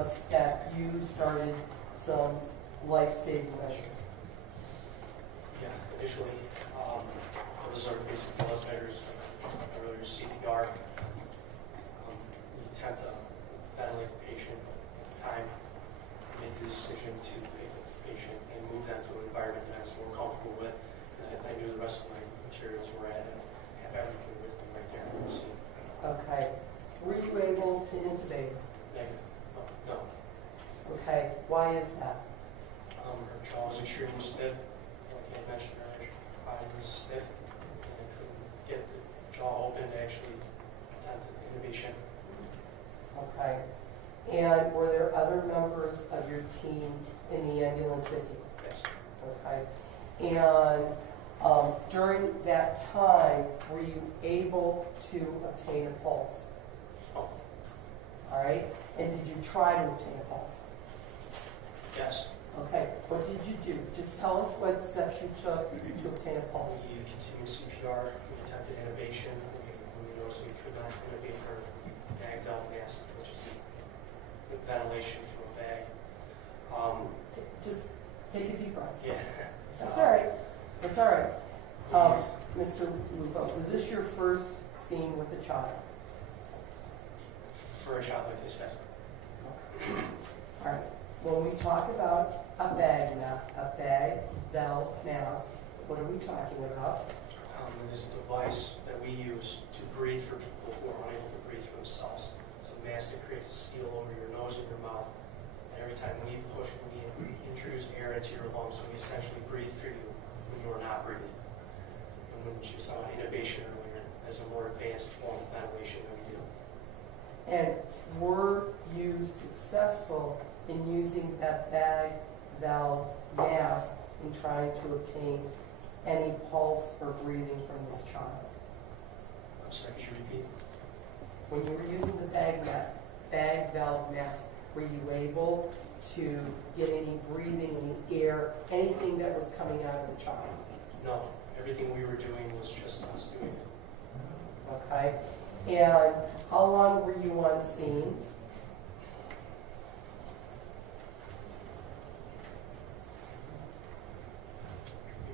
us that you started some life-saving measures? Yeah, initially, those are basic BLS measures, earlier CPR. We attempt to ventilate the patient at the time, make the decision to take the patient and move them to an environment that I was more comfortable with. And I knew the rest of my materials were at and have everything with me right there on the scene. Okay. Were you able to intubate? Negative. No. Okay. Why is that? Her jaw was extremely stiff. Like I mentioned earlier, her body was stiff. And I couldn't get the jaw open to actually attempt intubation. Okay. And were there other members of your team in the ambulance with you? Yes. Okay. And during that time, were you able to obtain a pulse? Oh. All right. And did you try to obtain a pulse? Yes. Okay. What did you do? Just tell us what steps you took to obtain a pulse. We continued CPR. We attempted intubation. We noticed we could not intubate for bag valve gas, which is the ventilation through a bag. Just take a deep breath. Yeah. That's all right. That's all right. Mr. Lupo, was this your first scene with a child? For a child like this, yes. All right. When we talk about a bag valve mask, what are we talking about? This is a device that we use to breathe for people who are unable to breathe for themselves. It's a mask that creates a seal over your nose and your mouth. And every time we push, we introduce air into your lungs, so we essentially breathe for you when you are not breathing. And when you saw intubation earlier, there's a more advanced form of ventilation that we do. And were you successful in using that bag valve mask in trying to obtain any pulse or breathing from this child? I'm sorry, could you repeat? When you were using the bag valve mask, were you able to get any breathing, any air, anything that was coming out of the child? No. Everything we were doing was just us doing it. Okay. And how long were you on scene?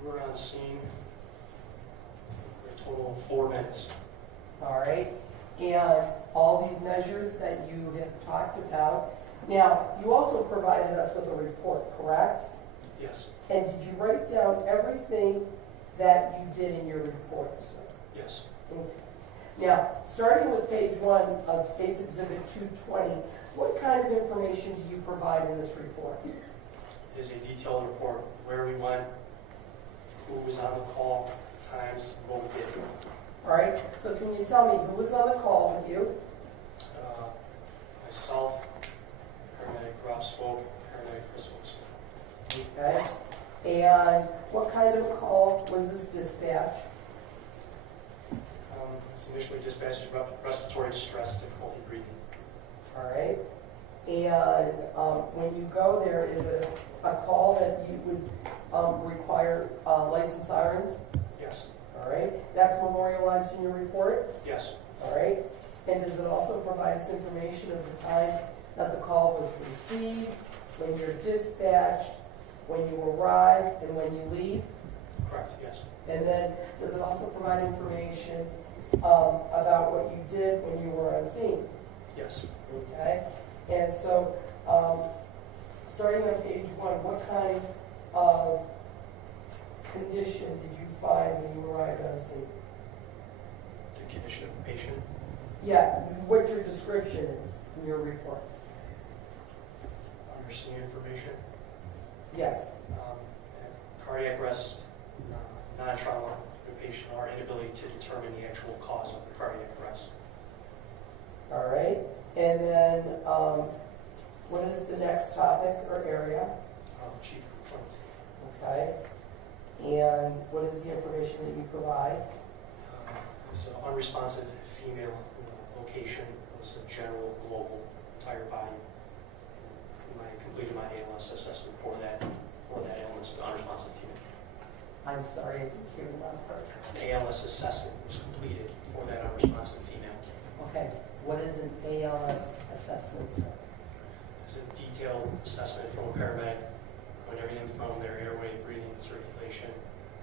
We were on scene for a total of 4 minutes. All right. And all these measures that you have talked about. Now, you also provided us with a report, correct? Yes. And did you write down everything that you did in your report, sir? Yes. Okay. Now, starting with page 1 of State's Exhibit 220, what kind of information do you provide in this report? It is a detailed report, where we went, who was on the call, times, what we did. All right, so can you tell me who was on the call with you? Myself, paramedic Rob Swope, paramedic Chris Wilson. Okay. And what kind of a call was this dispatch? It's initially dispatched respiratory distress, difficulty breathing. All right. And when you go there, is it a call that you would require lights and sirens? Yes. All right. That's memorialized in your report? Yes. All right. And does it also provide us information of the time that the call was received, when you're dispatched, when you arrive, and when you leave? Correct, yes. And then does it also provide information about what you did when you were on scene? Yes. Okay. And so, starting on page 1, what kind of condition did you find when you arrived on scene? The condition of the patient. Yeah, what your description is in your report. Understand information. Yes. Cardiac arrest, non-trauma, the patient, our inability to determine the actual cause of the cardiac arrest. All right. And then, what is the next topic or area? Chief complaint. Okay. And what is the information that you provide? It's an unresponsive female location. It was a general, global, entire body. I completed my ALS assessment for that illness, the unresponsive female. I'm sorry, I didn't hear the last part. An ALS assessment was completed for that unresponsive female. Okay. What is an ALS assessment, sir? It's It's a detailed assessment from a paramedic, on everything from their airway, breathing, and circulation,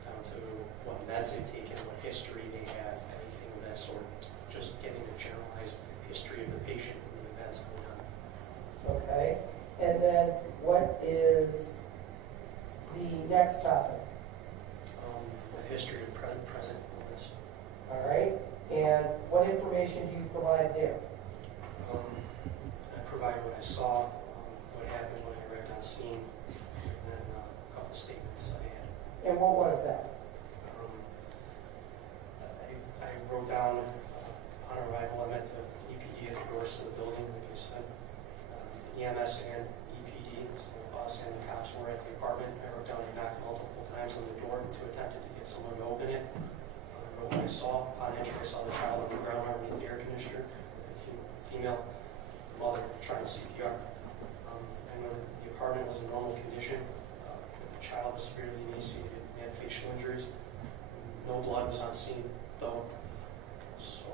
down to what meds they've taken, what history they have, anything of that sort. Just getting a generalized history of the patient and the events going on. Okay, and then what is the next topic? The history of present illness. All right, and what information do you provide there? I provided what I saw, what happened when I arrived on scene, and then a couple statements I had. And what was that? I wrote down on arrival, I met the EPD at the doors to the building, like I said. EMS and EPD, so us and the cops were at the apartment. I wrote down I knocked multiple times on the door to attempt to get someone to open it. I wrote what I saw. Upon entry, I saw the child on the ground underneath the air conditioner with a female mother trying CPR. I know that the apartment was in normal condition. The child was severely emaciated and had facial injuries. No blood was on scene, though. So,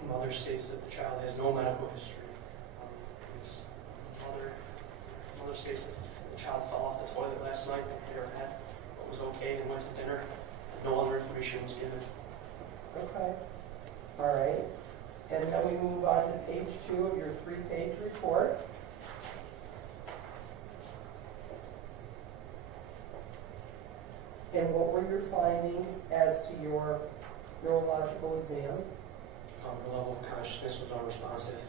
the mother states that the child has no medical history. Mother states that the child fell off the toilet last night and hit her head, but was okay and went to dinner. No other information was given. Okay, all right. And then we move on to page 2 of your 3-page report. And what were your findings as to your neurological exam? Her level of consciousness was unresponsive.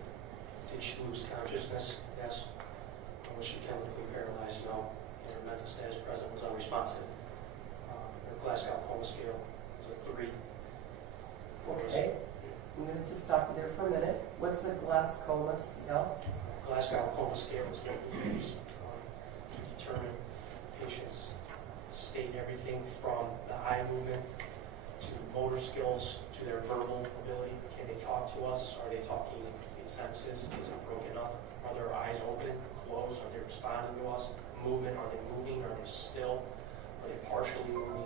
Did she lose consciousness? Yes. Was she chemically paralyzed? No. And her mental status present was unresponsive. Her Glasgow coma scale was a 3. Okay. I'm going to just stop you there for a minute. What's the Glasgow scale? Glasgow coma scale is what we use to determine patients' state, everything from the eye movement to motor skills to their verbal ability. Can they talk to us? Are they talking in senses? Is it broken up? Are their eyes open, closed? Are they responding to us? Movement, are they moving? Are they still? Are they partially moving?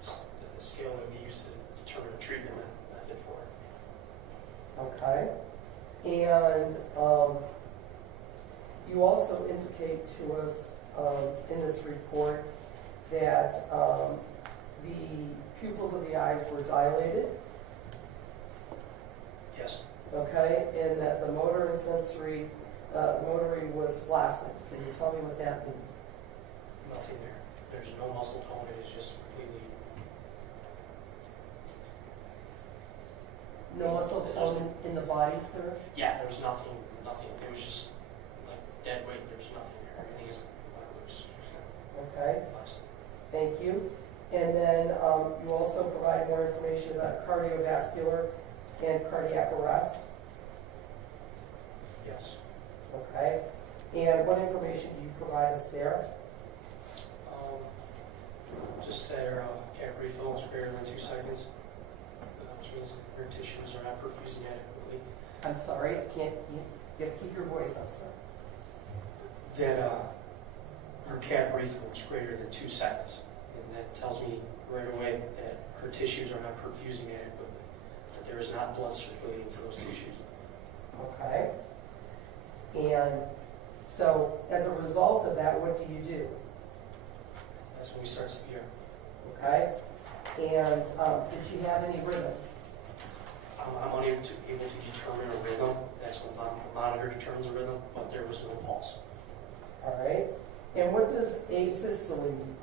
The scale that we use to determine a treatment method for it. Okay. And you also indicate to us in this report that the pupils of the eyes were dilated. Yes. Okay, and that the motor and sensory motory was flaccid. Can you tell me what that means? Nothing there. There's no muscle tone. It is just completely. No muscle tone in the body, sir? Yeah, there was nothing. It was just like dead weight. There's nothing there. Everything is loose. Okay, thank you. And then you also provide more information about cardiovascular and cardiac arrest. Yes. Okay. And what information do you provide us there? Just that her cap refill was greater than 2 seconds, which means her tissues are not perfusing adequately. I'm sorry, I can't. You have to keep your voice up, sir. That her cap refill was greater than 2 seconds, and that tells me right away that her tissues are not perfusing adequately, that there is not blood circulating to those tissues. Okay. And so, as a result of that, what do you do? That's when we start CPR. Okay. And did she have any rhythm? I'm unable to determine a rhythm. That's when the monitor determines a rhythm, but there was no pulse. All right. And what does asystole mean?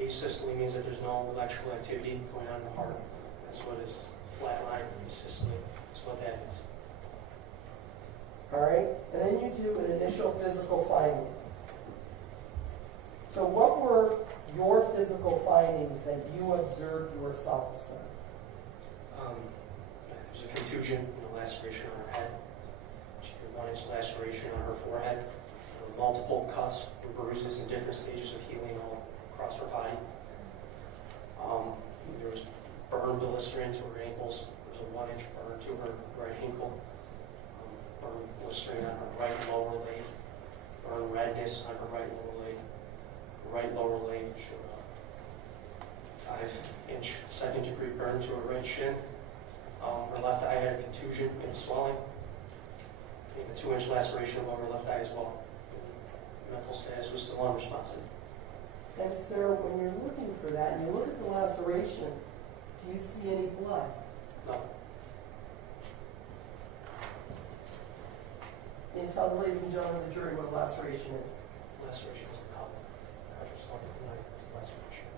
Asystole means that there's no electrical activity going on in the heart. That's what is flatline asystole. That's what that is. All right. And then you do an initial physical finding. So what were your physical findings that you observed yourself, sir? There's a contusion and a laceration on her head. She had a 1-inch laceration on her forehead. There were multiple cuts and bruises in different stages of healing all across her body. There was burn blistering to her ankles. There was a 1-inch burn to her right ankle. Burn blistering on her right lower leg. Burn redness on her right lower leg. Her right lower leg showed a 5-inch second-degree burn to her right shin. Her left eye had a contusion and swelling, and a 2-inch laceration of lower left eye as well. Mental status was still unresponsive. And sir, when you're looking for that, and you look at the laceration, do you see any blood? No. Can you tell the ladies and gentlemen of the jury what a laceration is? Laceration is a color. I just looked at the knife, it's a laceration.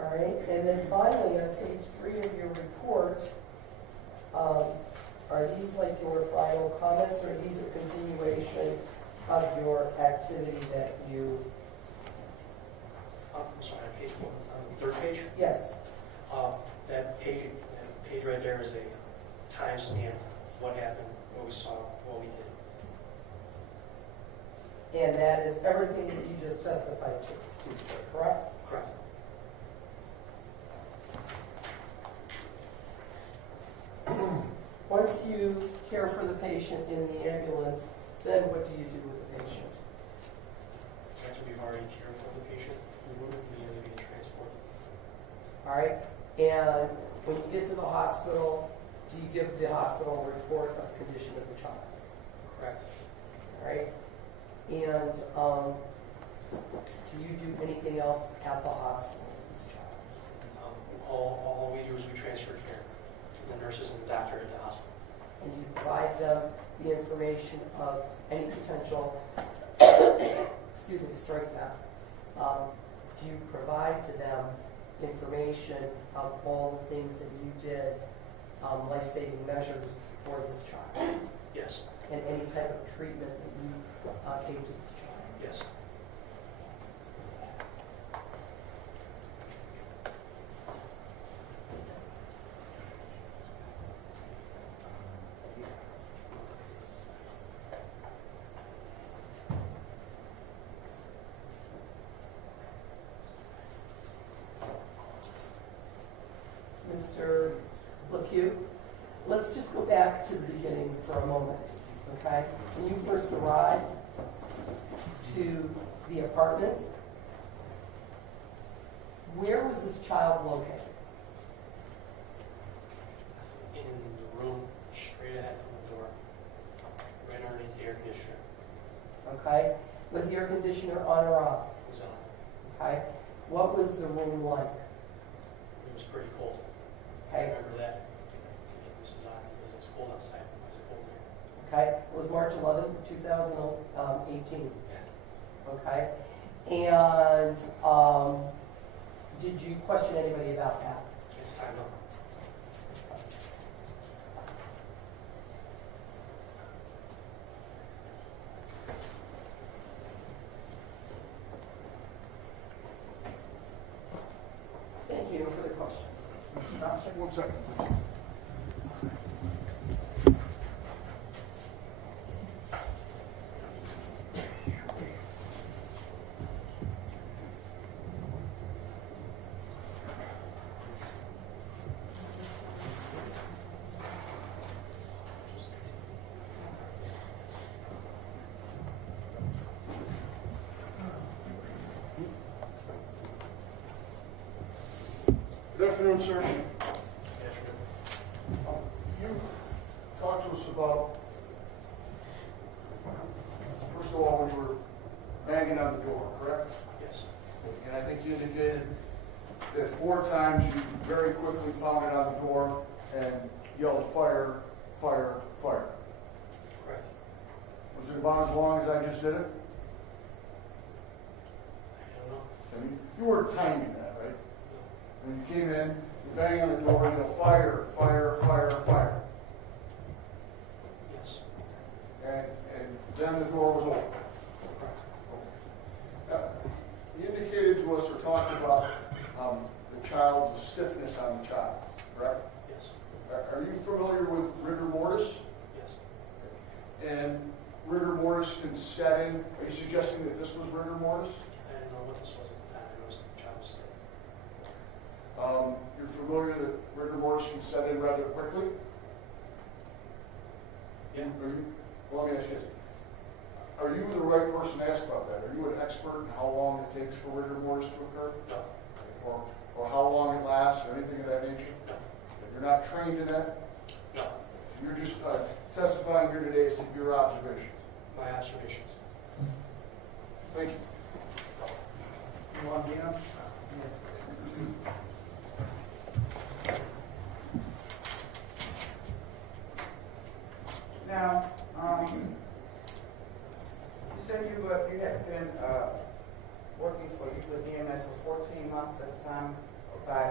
All right, and then finally, on page 3 of your report, are these like your final comments, or these a continuation of your activity that you? I'm sorry, page 1, the third page. Yes. That page right there is a time stamp, what happened, what we saw, what we did. And that is everything that you just testified to, sir, correct? Correct. Once you care for the patient in the ambulance, then what do you do with the patient? After we've already cared for the patient, we will immediately be transported. All right, and when you get to the hospital, do you give the hospital a report of the condition of the child? Correct. All right, and do you do anything else at the hospital with this child? All we do is we transfer care to the nurses and the doctor at the hospital. And you provide them the information of any potential, excuse me, strike that. Do you provide to them information of all the things that you did, life-saving measures for this child? Yes. And any type of treatment that you gave to this child? Yes. Mr. LePew, let's just go back to the beginning for a moment, okay? When you first arrived to the apartment, where was this child located? In the room, straight ahead from the door, right underneath the air conditioner. Okay? Was the air conditioner on or off? It was on. Okay? What was the room like? It was pretty cold. I Okay? remember that. This is on because it's cold outside. It was cold here. Okay? It was March 11th, 2018. Yeah. Okay? And did you question anybody about that? It's time up. Thank you. No further questions. Mr. Johnson, 1 second, please. Good afternoon, sir. You talked to us about, first of all, when you were banging on the door, correct? Yes. And I think you indicated that 4 times you very quickly pounded on the door and yelled, fire, fire, fire. Correct. Was it about as long as I just did it? I don't know. I mean, you were timing that, right? When you came in, you bang on the door and you go, fire, fire, fire, fire. Yes. And then the door was open. Correct. You indicated to us or talked about the child's stiffness on the child, correct? Yes. Are you familiar with rigor mortis? Yes. And rigor mortis can set in, are you suggesting that this was rigor mortis? I didn't know what this was at the time. It was the child was sick. You're familiar that rigor mortis can set in rather quickly? Yeah. Well, let me ask you this. Are you the right person to ask about that? Are you an expert in how long it takes for rigor mortis to occur? No. Or how long it lasts, or anything of that nature? No. You're not trained in that? You're just testifying here today as to your observations. My observations. Thank you. You want Gina? Now, you said you had been working for EMS for 14 months at the time, by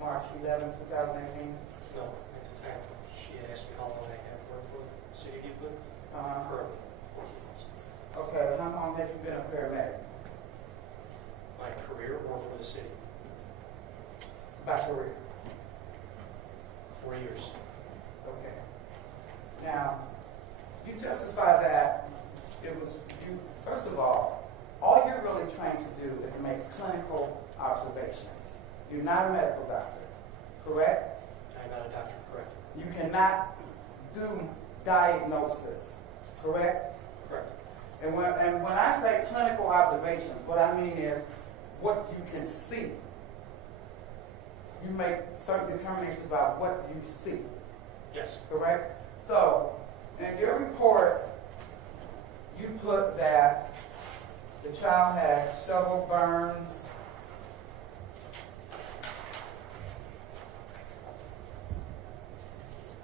March 11, 2018? No, at the time, she asked me how long I had worked for the city of Euclid. Uh-huh. Currently, 14 months. Okay, how long have you been a paramedic? My career or for the city? By career? 4 years. Okay. Now, you testify that it was you, first of all you're really trained to do is make clinical observations. You're not a medical doctor, correct? I'm not a doctor, correct? You cannot do diagnosis, correct? Correct. And when I say clinical observations, what I mean is what you can see. You make certain determinations about what you see. Yes. Correct? So, in your report, you put that the child had several burns,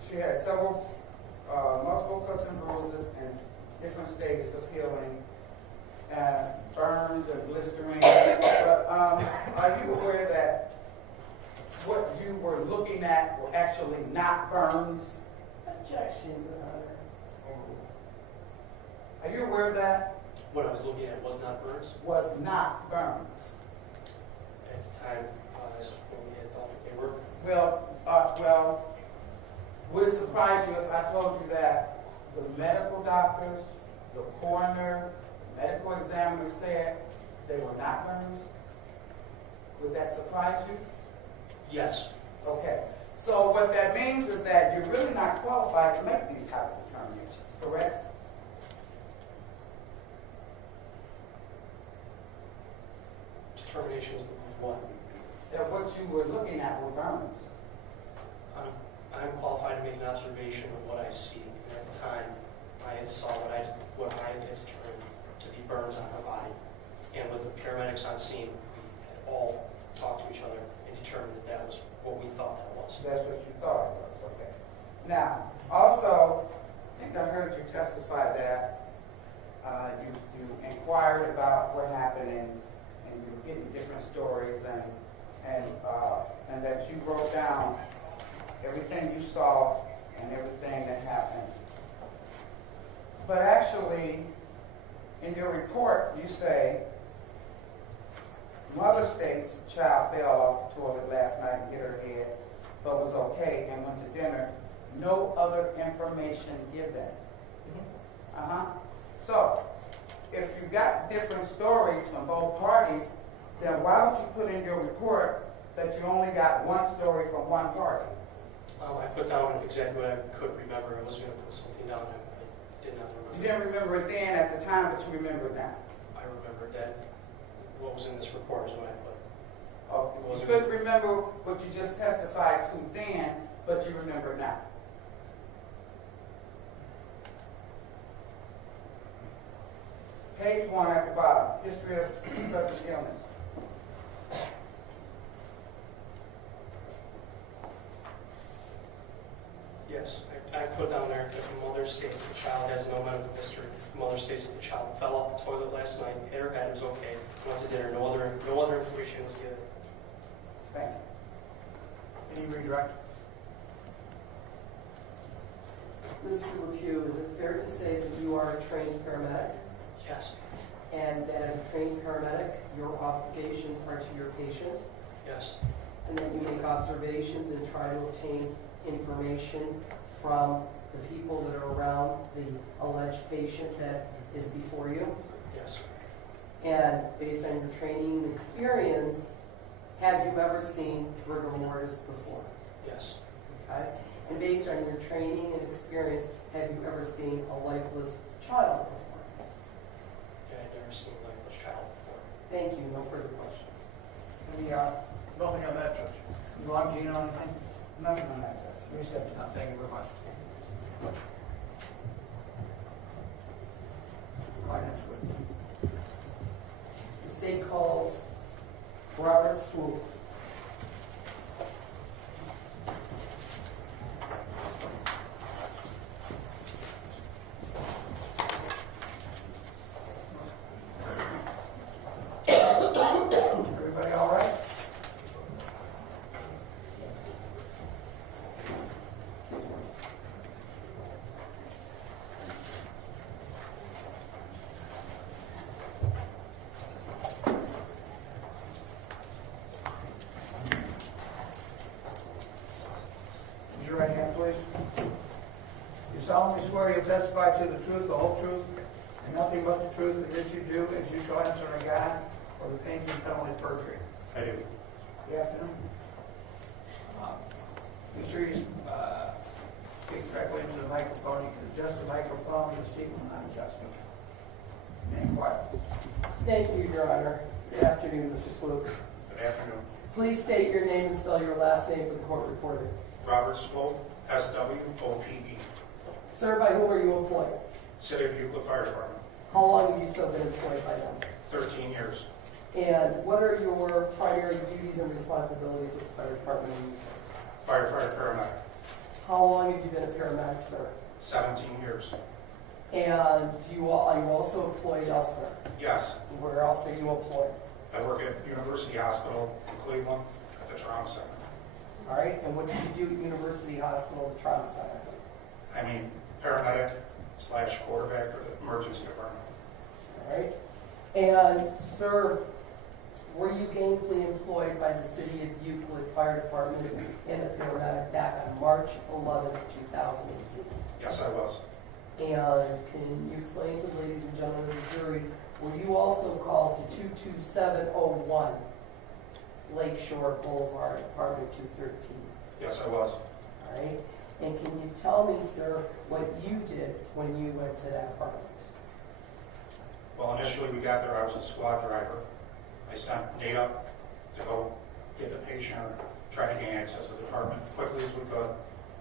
she had several multiple cuts and bruises in different stages of healing, and burns and blistering. But are you aware that what you were looking at were actually not burns? Objection, Your Honor. Are you aware of that? What I was looking at was not burns. Was not burns. At the time, when we had thought that they were. Well, would it surprise you if I told you that the medical doctors, the coroner, the medical examiner said they were not burns? Would that surprise you? Yes. Okay. So what that means is that you're really not qualified to make these type of determinations, correct? Determinations of what? That what you were looking at were burns. I'm qualified to make an observation of what I see. And at the time, I had saw what I had determined to be burns on her body. And with the paramedics on scene, we had all talked to each other and determined that that was what we thought that was. That's what you thought it was, okay. Now, also, I think I heard you testify that you inquired about what happened and you were getting different stories and that you wrote down everything you saw and everything that happened. But actually, in your report, you say, mother states child fell off the toilet last night and hit her head, but was okay and went to dinner. No other information given. So, if you got different stories from both parties, then why would you put in your report that you only got one story from one party? I put down exactly what I could remember. I wasn't going to put something down that I did not remember. You didn't remember it then at the time, but you remember it now. I remembered that what was in this report is what I put. You couldn't remember what you just testified to then, but you remember it now. Page 1 at the bottom, history of substance illness. Yes, I put down there that the mother states the child has no medical history. The mother states that the child fell off the toilet last night, hit her head, was okay, went to dinner, no other information was given. Thank you. Can you redirect? Mr. LePew, is it fair to say that you are a trained paramedic? Yes. And that as a trained paramedic, your obligations are to your patient? Yes. And that you make observations and try to obtain information from the people that are around the alleged patient that is before you? Yes. And based on your training and experience, have you ever seen rigor mortis before? Yes. Okay? And based on your training and experience, have you ever seen a lifeless child before? Yeah, I've never seen a lifeless child before. Thank you. No further questions. Nothing on that, Judge. You want Gina on anything? Nothing on that, Judge. You stepped down. Thank you very much. solemnly swear you'll testify to the truth, the whole truth, and nothing but the truth, and this you do, as you shall answer to God, or the pains and penalty of perjury. I do. Good afternoon. Be sure you speak directly into the microphone. You can adjust the microphone to see when I'm adjusting. Name quiet. Thank you, Your Honor. Good afternoon, Mr. Sloop. Good afternoon. Please state your name and spell your last name for the court reporter. Robert Swope, S-W-O-P-E, Sir, by whom are you employed? City of Euclid Fire Department, How long have you still been employed by them? 13 years. And what are your primary duties and responsibilities with the fire department? Firefighter paramedic, How long have you been a paramedic, sir? 17 years. And are you also employed elsewhere? Yes, Where else are you employed? I work at University Hospital in Cleveland at the Trauma Center. All right, and what do you do at University Hospital, the Trauma Center? I mean, paramedic / quarterback for the emergency department. All right, and sir, were you gainfully employed by the City of Euclid Fire Department in a paramedic back on March 11, 2018? Yes, I was. And can you explain to the ladies and gentlemen of the jury, were you also called to 22701 Lakeshore Boulevard, apartment 213? Yes, I was. All right, and can you tell me, sir, what you did when you went to that apartment? Well, initially we got there, I was a squad driver. I sent Nate up to go get the patient or try to gain access to the apartment quickly as we could.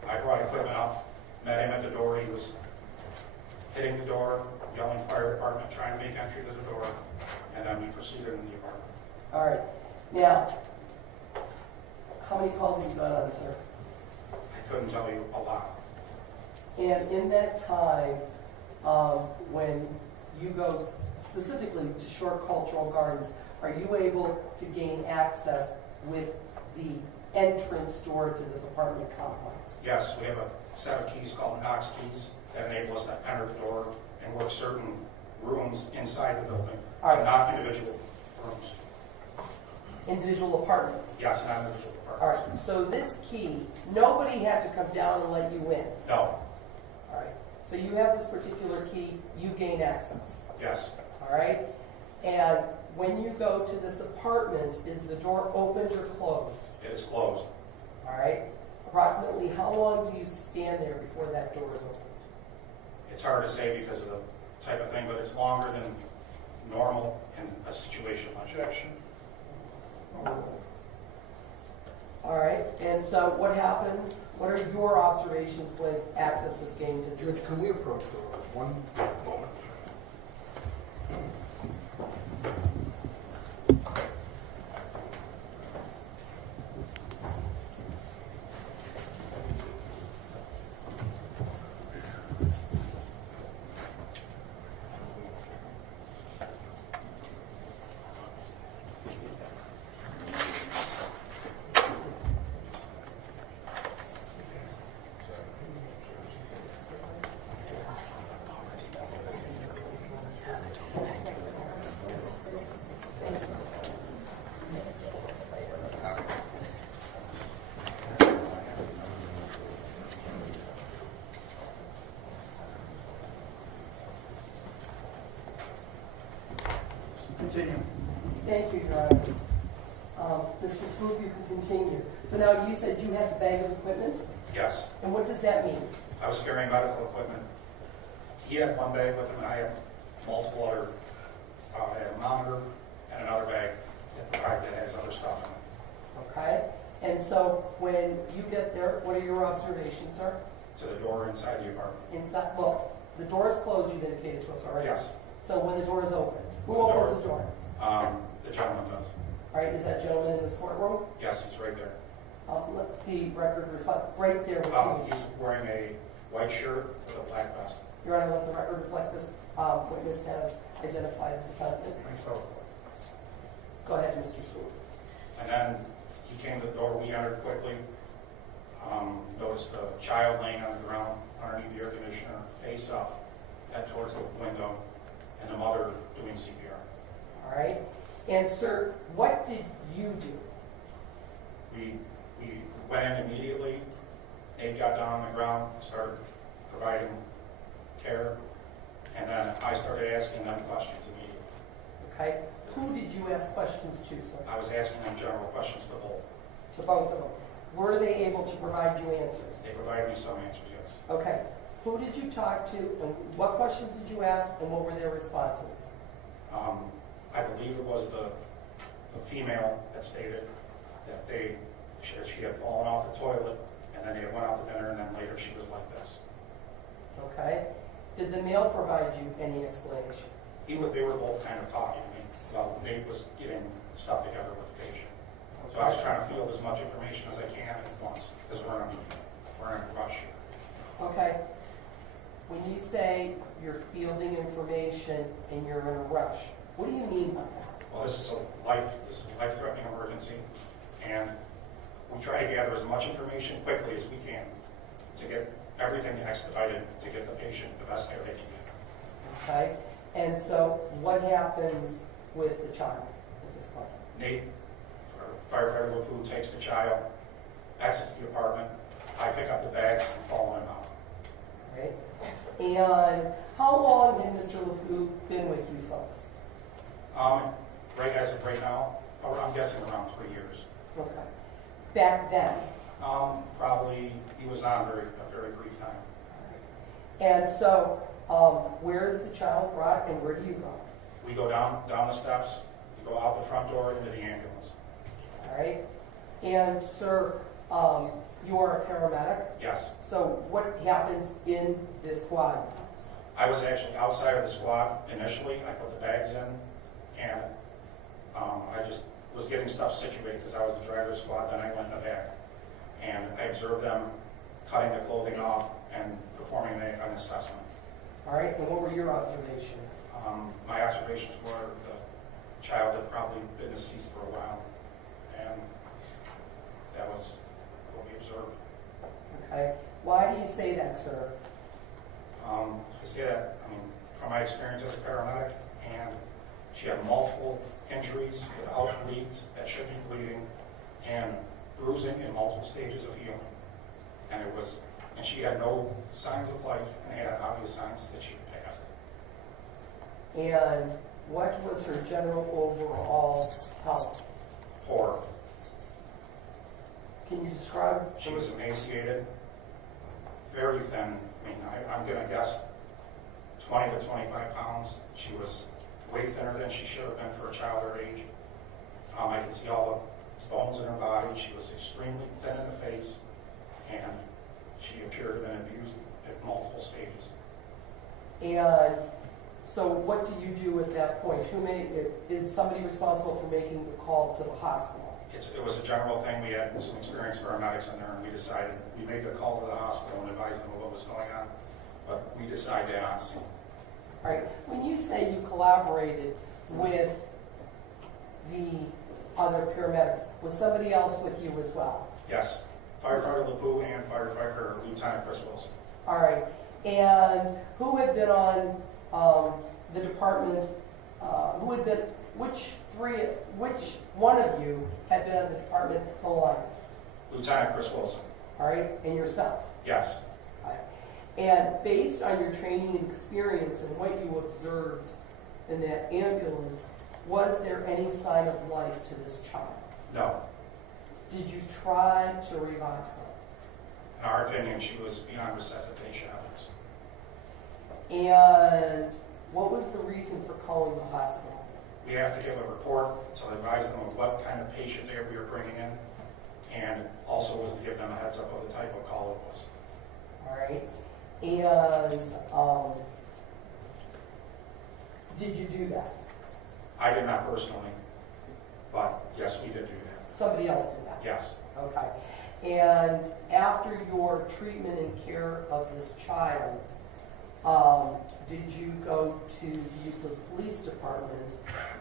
I brought equipment up, met him at the door. He was hitting the door, yelling fire department, trying to make entry to the door, and then we proceeded in the apartment. All right, now, how many calls have you done on, sir? I couldn't tell you a lot. And in that time, when you go specifically to Short Cultural Gardens, are you able to gain access with the entrance door to this apartment complex? Yes, we have a set of keys called Knox keys that enable us to enter the door and work certain rooms inside the building, All right. but not individual rooms. Individual apartments? Yes, not individual All apartments. right, so this key, nobody had to come down and let you in? No, All right, so you have this particular key, you gain access, yes, all right? And when you go to this apartment, is the door opened or closed? it is closed. All right, approximately how long do you stand there before that door is opened? It's hard to say because of the type of thing, but it's longer than normal in a situation like that. Objection. All right, and so what happens, what are your observations when access is gained to Judge, this? can we approach the one moment? Continue. Thank you, Your Honor. Mr. Swoop, you can continue. So now you said you had the bag of equipment, Yes, and what does that mean? I was carrying medical equipment. He had one bag with him, and I had multiple other, I had a monitor and another bag that has other stuff in it. Okay? And so when you get there, what are your observations, sir? To the door inside the apartment. Inside, well, the door is closed, you've indicated to us already. Yes, So when the door is open, who The door. opens the door? the gentleman does. All right, is that gentleman in this courtroom? Yes, he's right there. Let the record reflect, right there with you. He's wearing a white shirt with a black vest. Your Honor, let the record reflect this witness has identified the defendant. Go ahead, Mr. Swoop. And then he came to the door, we entered quickly, noticed a child laying on the ground underneath the air conditioner, face up, head towards the window, and the mother doing CPR. All right? And sir, what did you do? We went in immediately. Nate got down on the ground, started providing providing care, and then I started asking them questions immediately. Okay? Who did you ask questions to, sir? I was asking them general questions to both. To both of them. Were they able to provide you answers? They provided me some answers, yes. Okay. Who did you talk to, and what questions did you ask, and what were their responses? I believe it was the female that stated that she had fallen off the toilet, and then they went out to dinner, and then later she was like this. Okay. Did the male provide you any explanations? They were both kind of talking to me while Nate was getting stuff together with the patient. So I was trying to field as much information as I can at once, because we're in a rush here. Okay. When you say you're fielding information and you're in a rush, what do you mean by that? Well, this is a life-threatening emergency, and we try to gather as much information quickly as we can to get everything expedited to get the patient the best care they can get. Okay? And so what happens with the child at this point? Nate, firefighter LaPoo, takes the child, exits the apartment. I pick up the bags and follow him out. Right? And how long had Mr. LaPoo been with you folks? Right as of right now, I'm guessing around 3 years. Okay. Back then? Probably, he was on a very brief time. And so, where is the child brought and where do you go? We go down the steps, we go out the front door into the ambulance. All right? And sir, you are a paramedic? Yes. So what happens in this squad? I was actually outside of the squad initially. I put the bags in, and I just was getting stuff situated because I was the driver of the squad. Then I went in the back, and I observed them cutting the clothing off and performing an assessment. All right, and what were your observations? My observations were the child had probably been deceased for a while, and that was what we observed. Okay. Why do you say that, sir? I say that, from my experience as a paramedic, and she had multiple injuries without bleeds that should be bleeding, and bruising in multiple stages of healing. And she had no signs of life and had obvious signs that she had passed. And what was her general overall health? Poor. Can you describe? She was emaciated, very thin. I'm going to guess 20 to 25 pounds. She was way thinner than she should have been for a child her age. I can see all the bones in her body. She was extremely thin in the face, and she appeared to have been abused at multiple stages. And so what do you do at that point? Is somebody responsible for making the call to the hospital? It was a general thing. We had some experienced paramedics in there, and we made the call to the hospital and advised them of what was going on, but we decided on scene. All right. When you say you collaborated with the other paramedics, was somebody else with you as well? Yes. Firefighter LaPoo and firefighter Lieutenant Chris Wilson. All right. And who had been on the department, which one of you had been on the department the longest? Lieutenant Chris Wilson. All right. And yourself? Yes. All right. And based on your training and experience and what you observed in that ambulance, was there any sign of life to this child? No. Did you try to revive her? In our opinion, she was beyond resuscitation efforts. And what was the reason for calling the hospital? We have to give a report, so I advise them of what kind of patient we were bringing in, and also was to give them a heads up of the type of call it was. All right. And did you do that? I did not personally, but yes, we did do that. Somebody else did that? Yes. Okay. And after your treatment and care of this child, did you go to the Euclid Police Department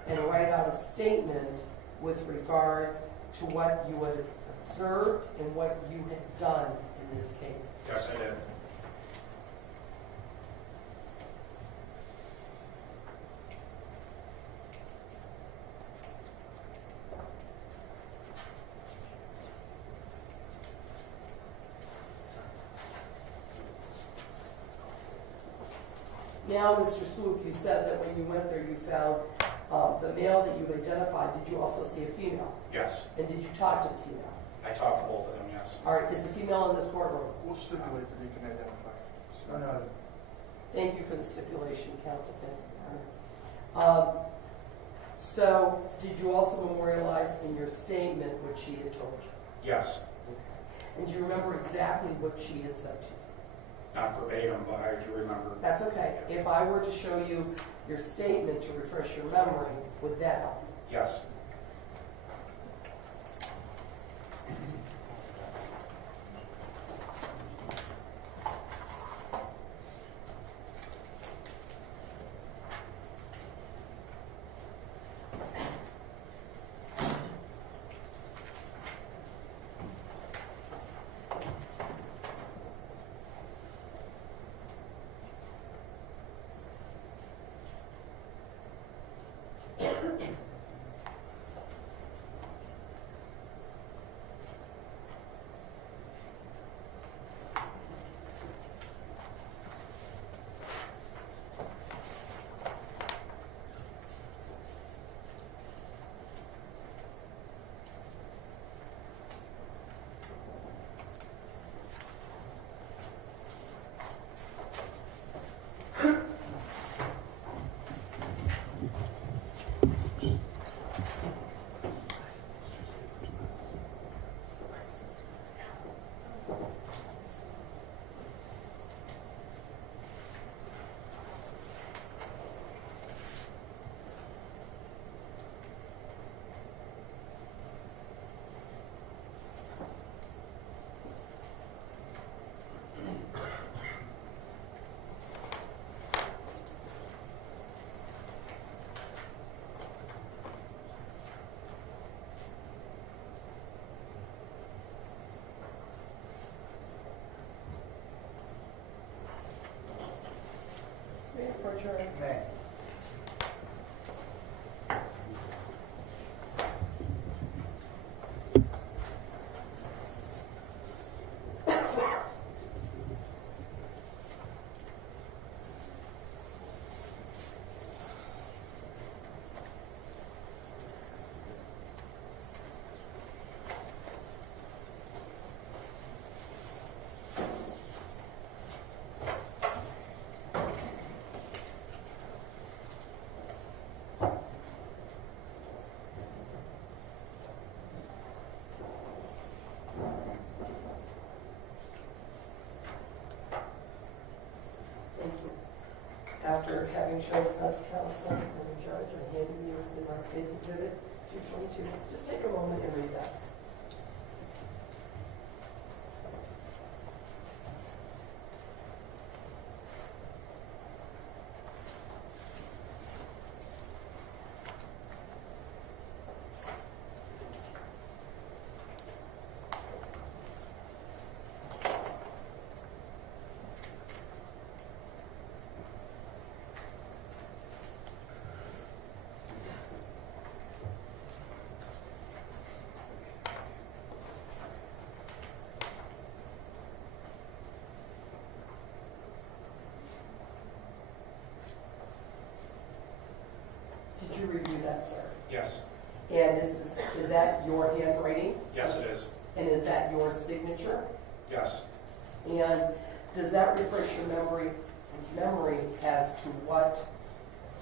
and write out a statement with regards to what you had observed and what you had done in this case? Yes, I did. Now, Mr. Swoop, you said that when you went there, you found the male that you've identified. Did you also see a female? Yes, And did you talk to the female? I talked to both of them, yes. All right, is the female in this courtroom? We'll stipulate that he can identify. So noted. Thank you for the stipulation, counsel. Thank you, Your Honor. So, did you also memorialize in your statement what she had told you? Yes, And do you remember exactly what she had said to you? not verbatim, but I do remember. That's okay. If I were to show you your statement to refresh your memory, would that help you? Yes. May. Thank you. After having shown us counsel and the judge, I handed you as my case exhibit 222. Just take a moment and read that. Did you review that, sir? Yes. And is that your handwriting? Yes, it is. And is that your signature? Yes. And does that refresh your memory as to what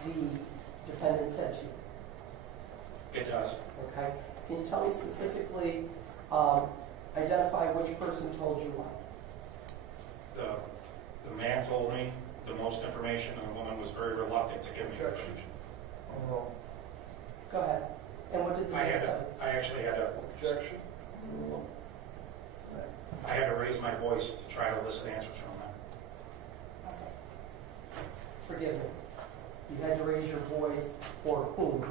the defendant said to you? It does. Okay. Can you tell me specifically, identify which person told you what? The man told me the most information, and the woman was very reluctant to give me information. Go ahead. And what did the man tell you? I actually had to. Objection. I had to raise my voice to try to elicit answers from them. Okay. Forgive me. You had to raise your voice for whom?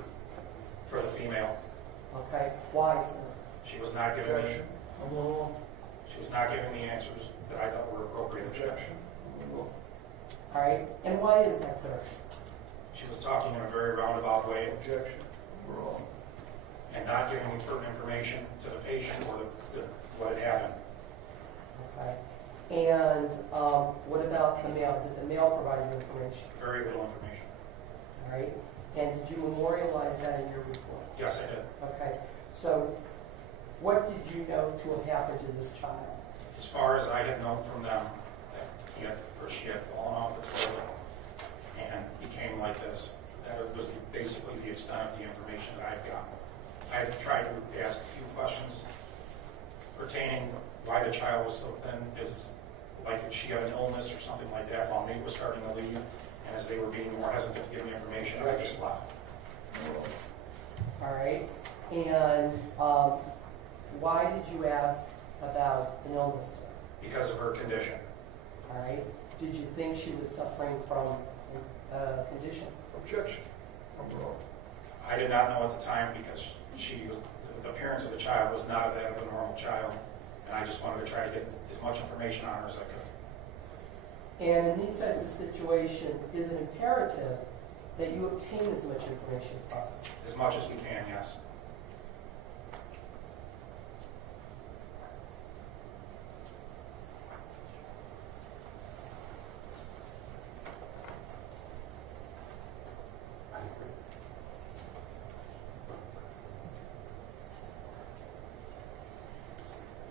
For the female. Okay. Why, sir? She was not giving me. Objection. She was not giving me answers that I thought were appropriate. Objection. All right. And why is that, sir? She was talking in a very roundabout way Objection. and not giving me pertinent information to the patient or what had happened. Okay. And what about the mail? Did the mail provide you information? Very little information. All right. And did you memorialize that in your report? Yes, I did. Okay. So what did you know to have happened to this child? As far as I had known from them, that she had fallen off the toilet and became like this. That was basically the extent of the information that I've gotten. I had tried to ask a few questions pertaining why the child was so thin. Is like if she had an illness or something like that while they were starting to leave, and as they were being more hesitant to give me information, I just left. All right. And why did you ask about an illness? Because of her condition. All right. Did you think she was suffering from a condition? Objection. I did not know at the time because the appearance of the child was not that of a normal child, and I just wanted to try to get as much information on her as I could. And in these types of situations, is it imperative that you obtain as much information as possible? As much as we can, yes.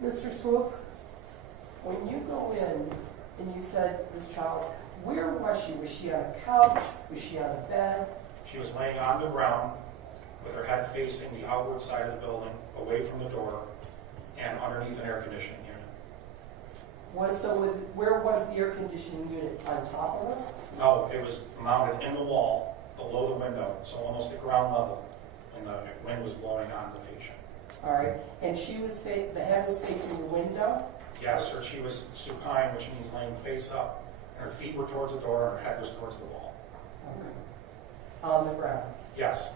Mr. Swoop, when you go in and you said this child, where was she? Was she on a couch? Was she on a bed? She was laying on the ground with her head facing the outward side of the building, away from the door, and underneath an air conditioning unit. Where was the air conditioning unit? On top of her? No, it was mounted in the wall, below the window, so almost at ground level, and the wind was blowing on the patient. All right. And the head was facing the window? Yes, or she was supine, which means laying face up, and her feet were towards the door, and her head was towards the wall. Okay. On the ground? Yes.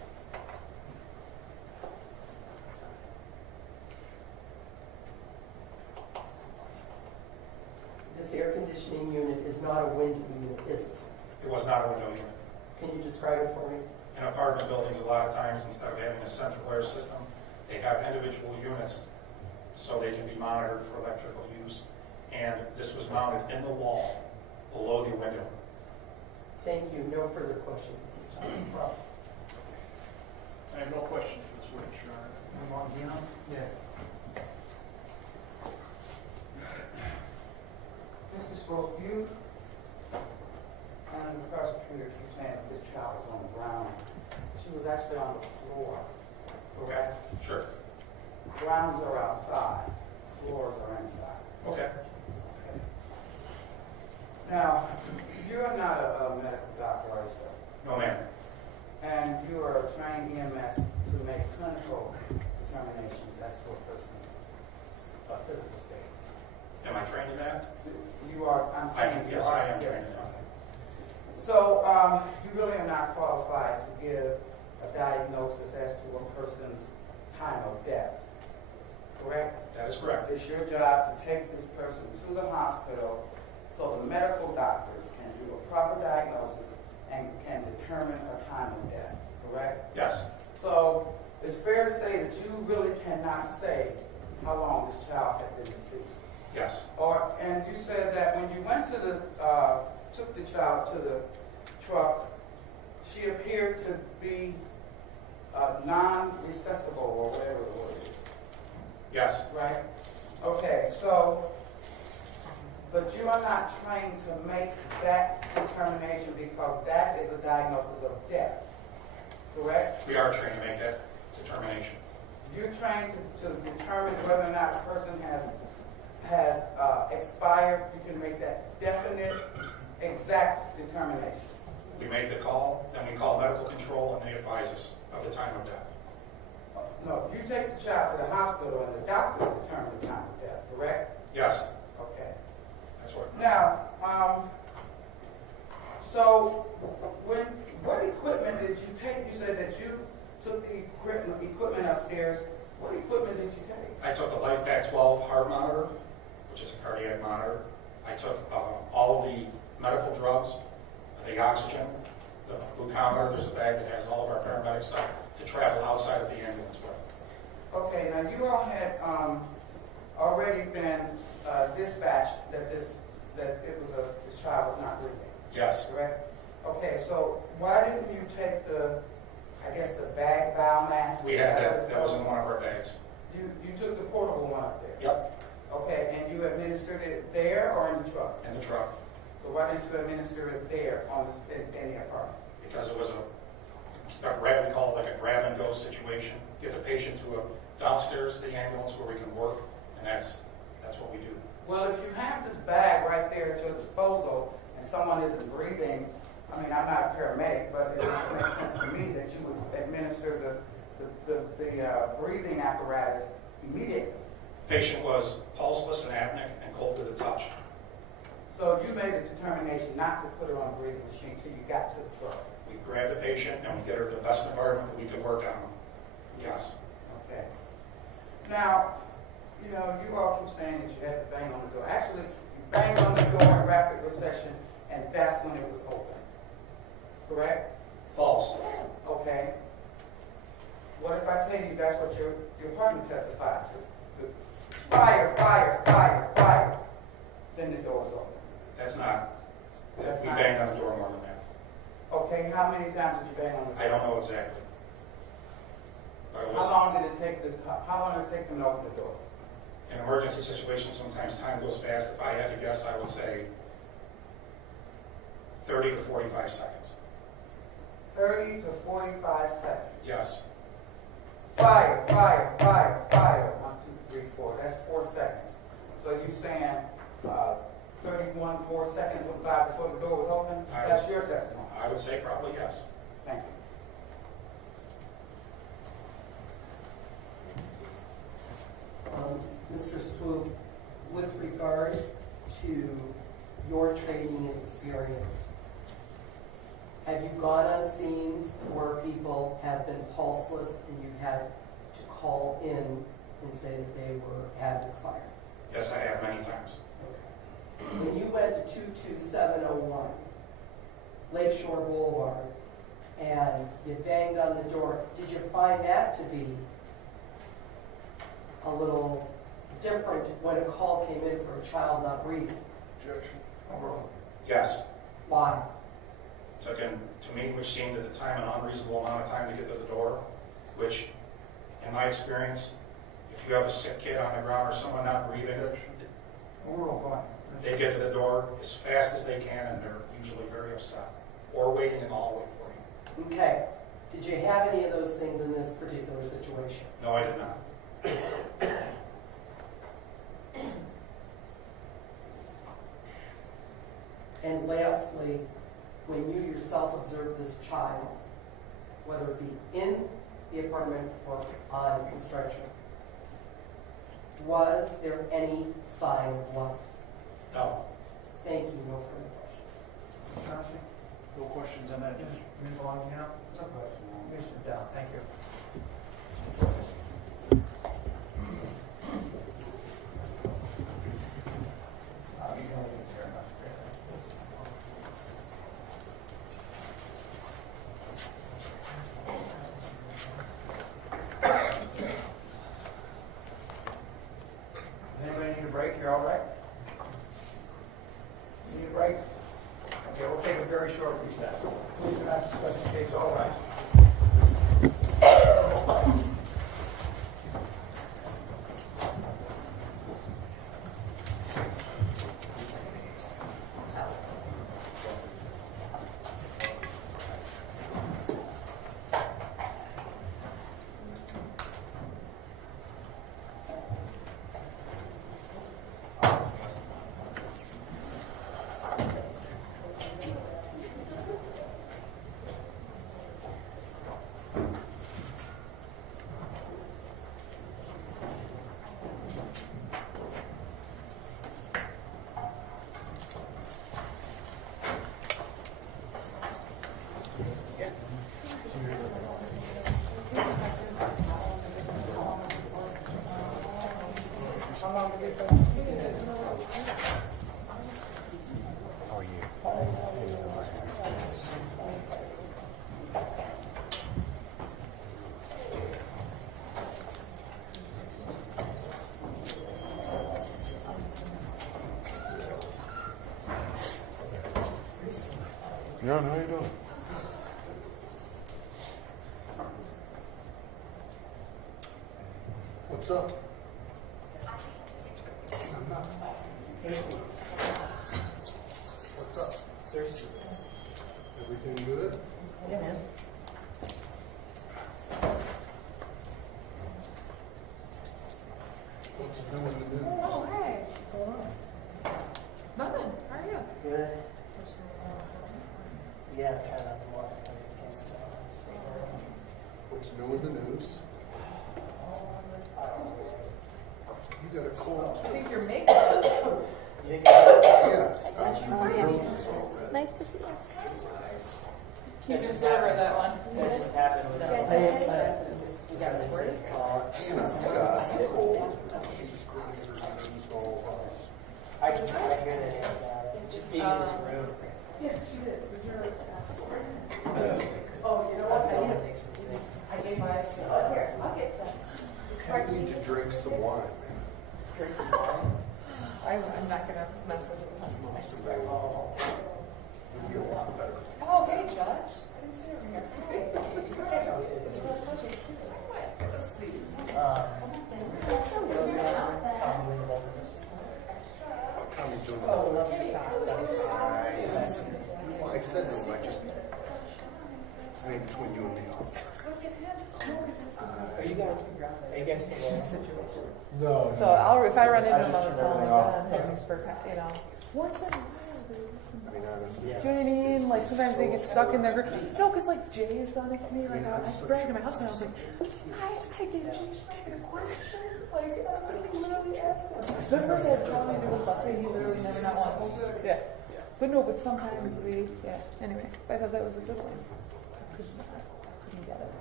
This air conditioning unit is not a window unit, is it? It was not a window unit. Can you describe it for me? In apartment buildings, a lot of times, instead of having a central air system, they have individual units so they can be monitored for electrical use. And this was mounted in the wall, below the window. Thank you. No further questions at this time. I have no questions for this witness, Your Honor. Yes. Mrs. Swope, you and the prosecutor keep saying that this child was on the ground. She was actually on the floor, correct? Sure. Grounds are outside, floors are inside. Okay. Now, you're not a medical doctor, are you, sir? No, ma'am. And you are a trained EMS to make clinical determinations as to a person's physical state. Am I trained in that? You are, I'm saying. Yes, I am trained in that. So, you really are not qualified to give a diagnosis as to a person's time of death, correct? That is correct. It's your job to take this person to the hospital so the medical doctors can do a proper diagnosis and can determine a time of death, correct? Yes. So, it's fair to say that you really cannot say how long this child had been deceased. Yes. And you said that when you went to took the child to the truck, she appeared to be non-recessible or whatever the word is. Yes. Right? Okay, so, but you are not trained to make that determination because that is a diagnosis of death, correct? We are trained to make that determination. You're trained to determine whether or not a person has expired. You can make that definite, exact determination. We make the call, then we call medical control, and they advise us of the time of death. No, you take the child to the hospital and the doctor determines the time of death, correct? Yes. Okay. That's what. Now, so what equipment did you take? You said that you took the equipment upstairs. What equipment did you take? I took the LifePak 12 heart monitor, which is a cardiac monitor. I took all of the medical drugs, the oxygen, the glucometer. There's a bag that has all of our paramedic stuff to travel outside of the ambulance with. Okay, now you all had already been dispatched that this child was not breathing, Yes, correct? Okay, so why didn't you take the bag bowel mask? we had that. That was in one of our bags. You took the portable one up there? Yep, Okay, and you administered it there or in the truck? in the truck. So why didn't you administer it there in the apartment? Because it was a grab, we call it like a grab and go situation. Get the patient to a downstairs to the ambulance where we can work, and that's what we do. Well, if you have this bag right there at your disposal and someone isn't breathing, I mean, I'm not a paramedic, but it just makes sense to me that you would administer the breathing apparatus immediately. Patient was pulseless and apneic and cold to the touch. So you made a determination not to put her on a breathing machine until you got to the truck. We grab the patient and we get her the best environment that we could work on. Yes. Okay. Now, you all keep saying that you had to bang on the door. Actually, you banged on the door in rapid recession, and that's when it was open. Correct? False. Okay. What if I tell you that's what your partner testified to? Fire, fire, fire, fire. Then the door was open. That's not. That's We not- banged on the door more than that. Okay, how many times did you bang on the door? I don't know exactly. But it How was long did it take them to open the door? an emergency situation. Sometimes time goes fast. If I had to guess, I would say 30 to 45 seconds. 30 to 45 seconds. Yes. Fire, fire, fire, fire. 1, 2, 3, 4. That's 4 seconds. So you saying 31 more seconds went by before the door was open? That's your testimony. I would say probably yes. Thank you. Mr. Swoop, with regard to your training experience, have you gone on scenes where people have been pulseless and you had to call in and say that they have expired? Yes, I have many times. When you went to 22701 Lakeshore Boulevard and you banged on the door, did you find that to be a little different when a call came in for a child not breathing? Objection. Yes. Why? Took, to me, which seemed at the time an unreasonable amount of time to get to the door, which, in my experience, if you have a sick kid on the ground or someone not breathing, Objection. they get to the door as fast as they can, and they're usually very upset, or waiting in the hallway for you. Okay. Did you have any of those things in this particular situation? No, I did not. And lastly, when you yourself observed this child, whether it be in the apartment or on construction, was there any sign of life? No. Thank you. No further questions. No questions on that. Move on now. No question. Mr. Dow, thank you. Anybody need a break? You're all right? You need a break? Okay, we'll take a very short recess. Please do not discuss the case, all right? Yeah, no, you don't. What's up? I'm not. What's up? Everything good? Yeah, man. What's new in the news? Oh, hey. Nothing. How are you? Good. Yeah, try not to walk in What's new in the news? You got a cold I too. think your makeup. Yeah. Nice to see you. You can serve her that one. That just happened with Anna's got a cold. She's screaming her nose all of us. I hear that Anna got it. Just being in this room. Yeah, she did. Was there a passport? Oh, you know what? I gave my, here, I'll get that. I need to drink some wine. Drink some wine. I'm not gonna mess with it. I swear. It'll be a lot better. Oh, hey, Judge. I didn't see you over here. Hey. It's a real pleasure to see you. Good to see you. Tommy's doing Oh, love your time. Well, I said no, I just, I mean, between you and me. Are you guys still No. So if I run into I him just on the turned phone, everything like, off. you know, once in a while, they listen. I mean, honestly. Yeah. Do you know what I mean? Like sometimes they get stuck in their group. No, because like Jay is done it to me. Like I bragged to my husband. I was like, I did Jay Schneider a question. Like I was like, literally asked him. Remember that time we did with Buffy? He literally never not once. Yeah. But no, but sometimes we. Yeah. Anyway, I thought that was a good one. Couldn't get it.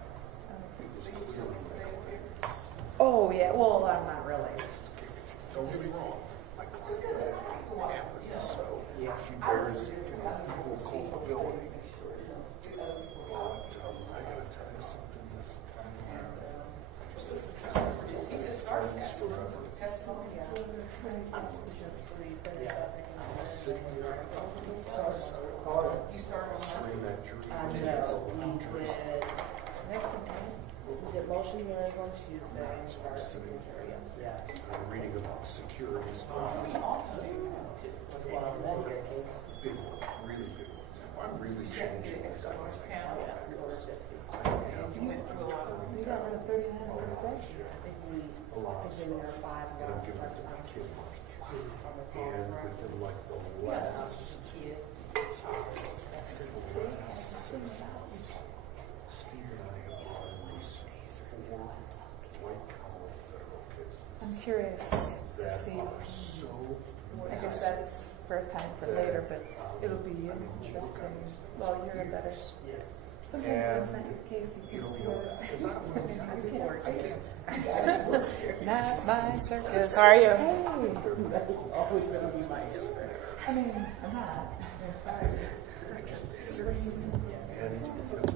Oh yeah. Well, I'm not really. Don't get me wrong. My client so Yeah. she bears equal culpability. But I gotta tell you something this time around. Forever. Sitting here, You start with scream at jury. We did motion hearings on Tuesday. Yeah. I'm reading about securities. What's going on with that? You got a case? Big one, really big one. I'm really changing this. I Panel. have You went through a lot of. We got rid of 39 first day. a lot of stuff, and I'm giving it to my kid. And within like the last Steve and I have brought in these 4 white-collar federal cases I'm curious to that see. are so I guess that's for a time for later, but it'll be interesting. Well, you're a better. Sometimes it's not your case, you can see it. Not my circus. How are you? Hey. Always going to be my answer. I mean, I'm not. I'm sorry. and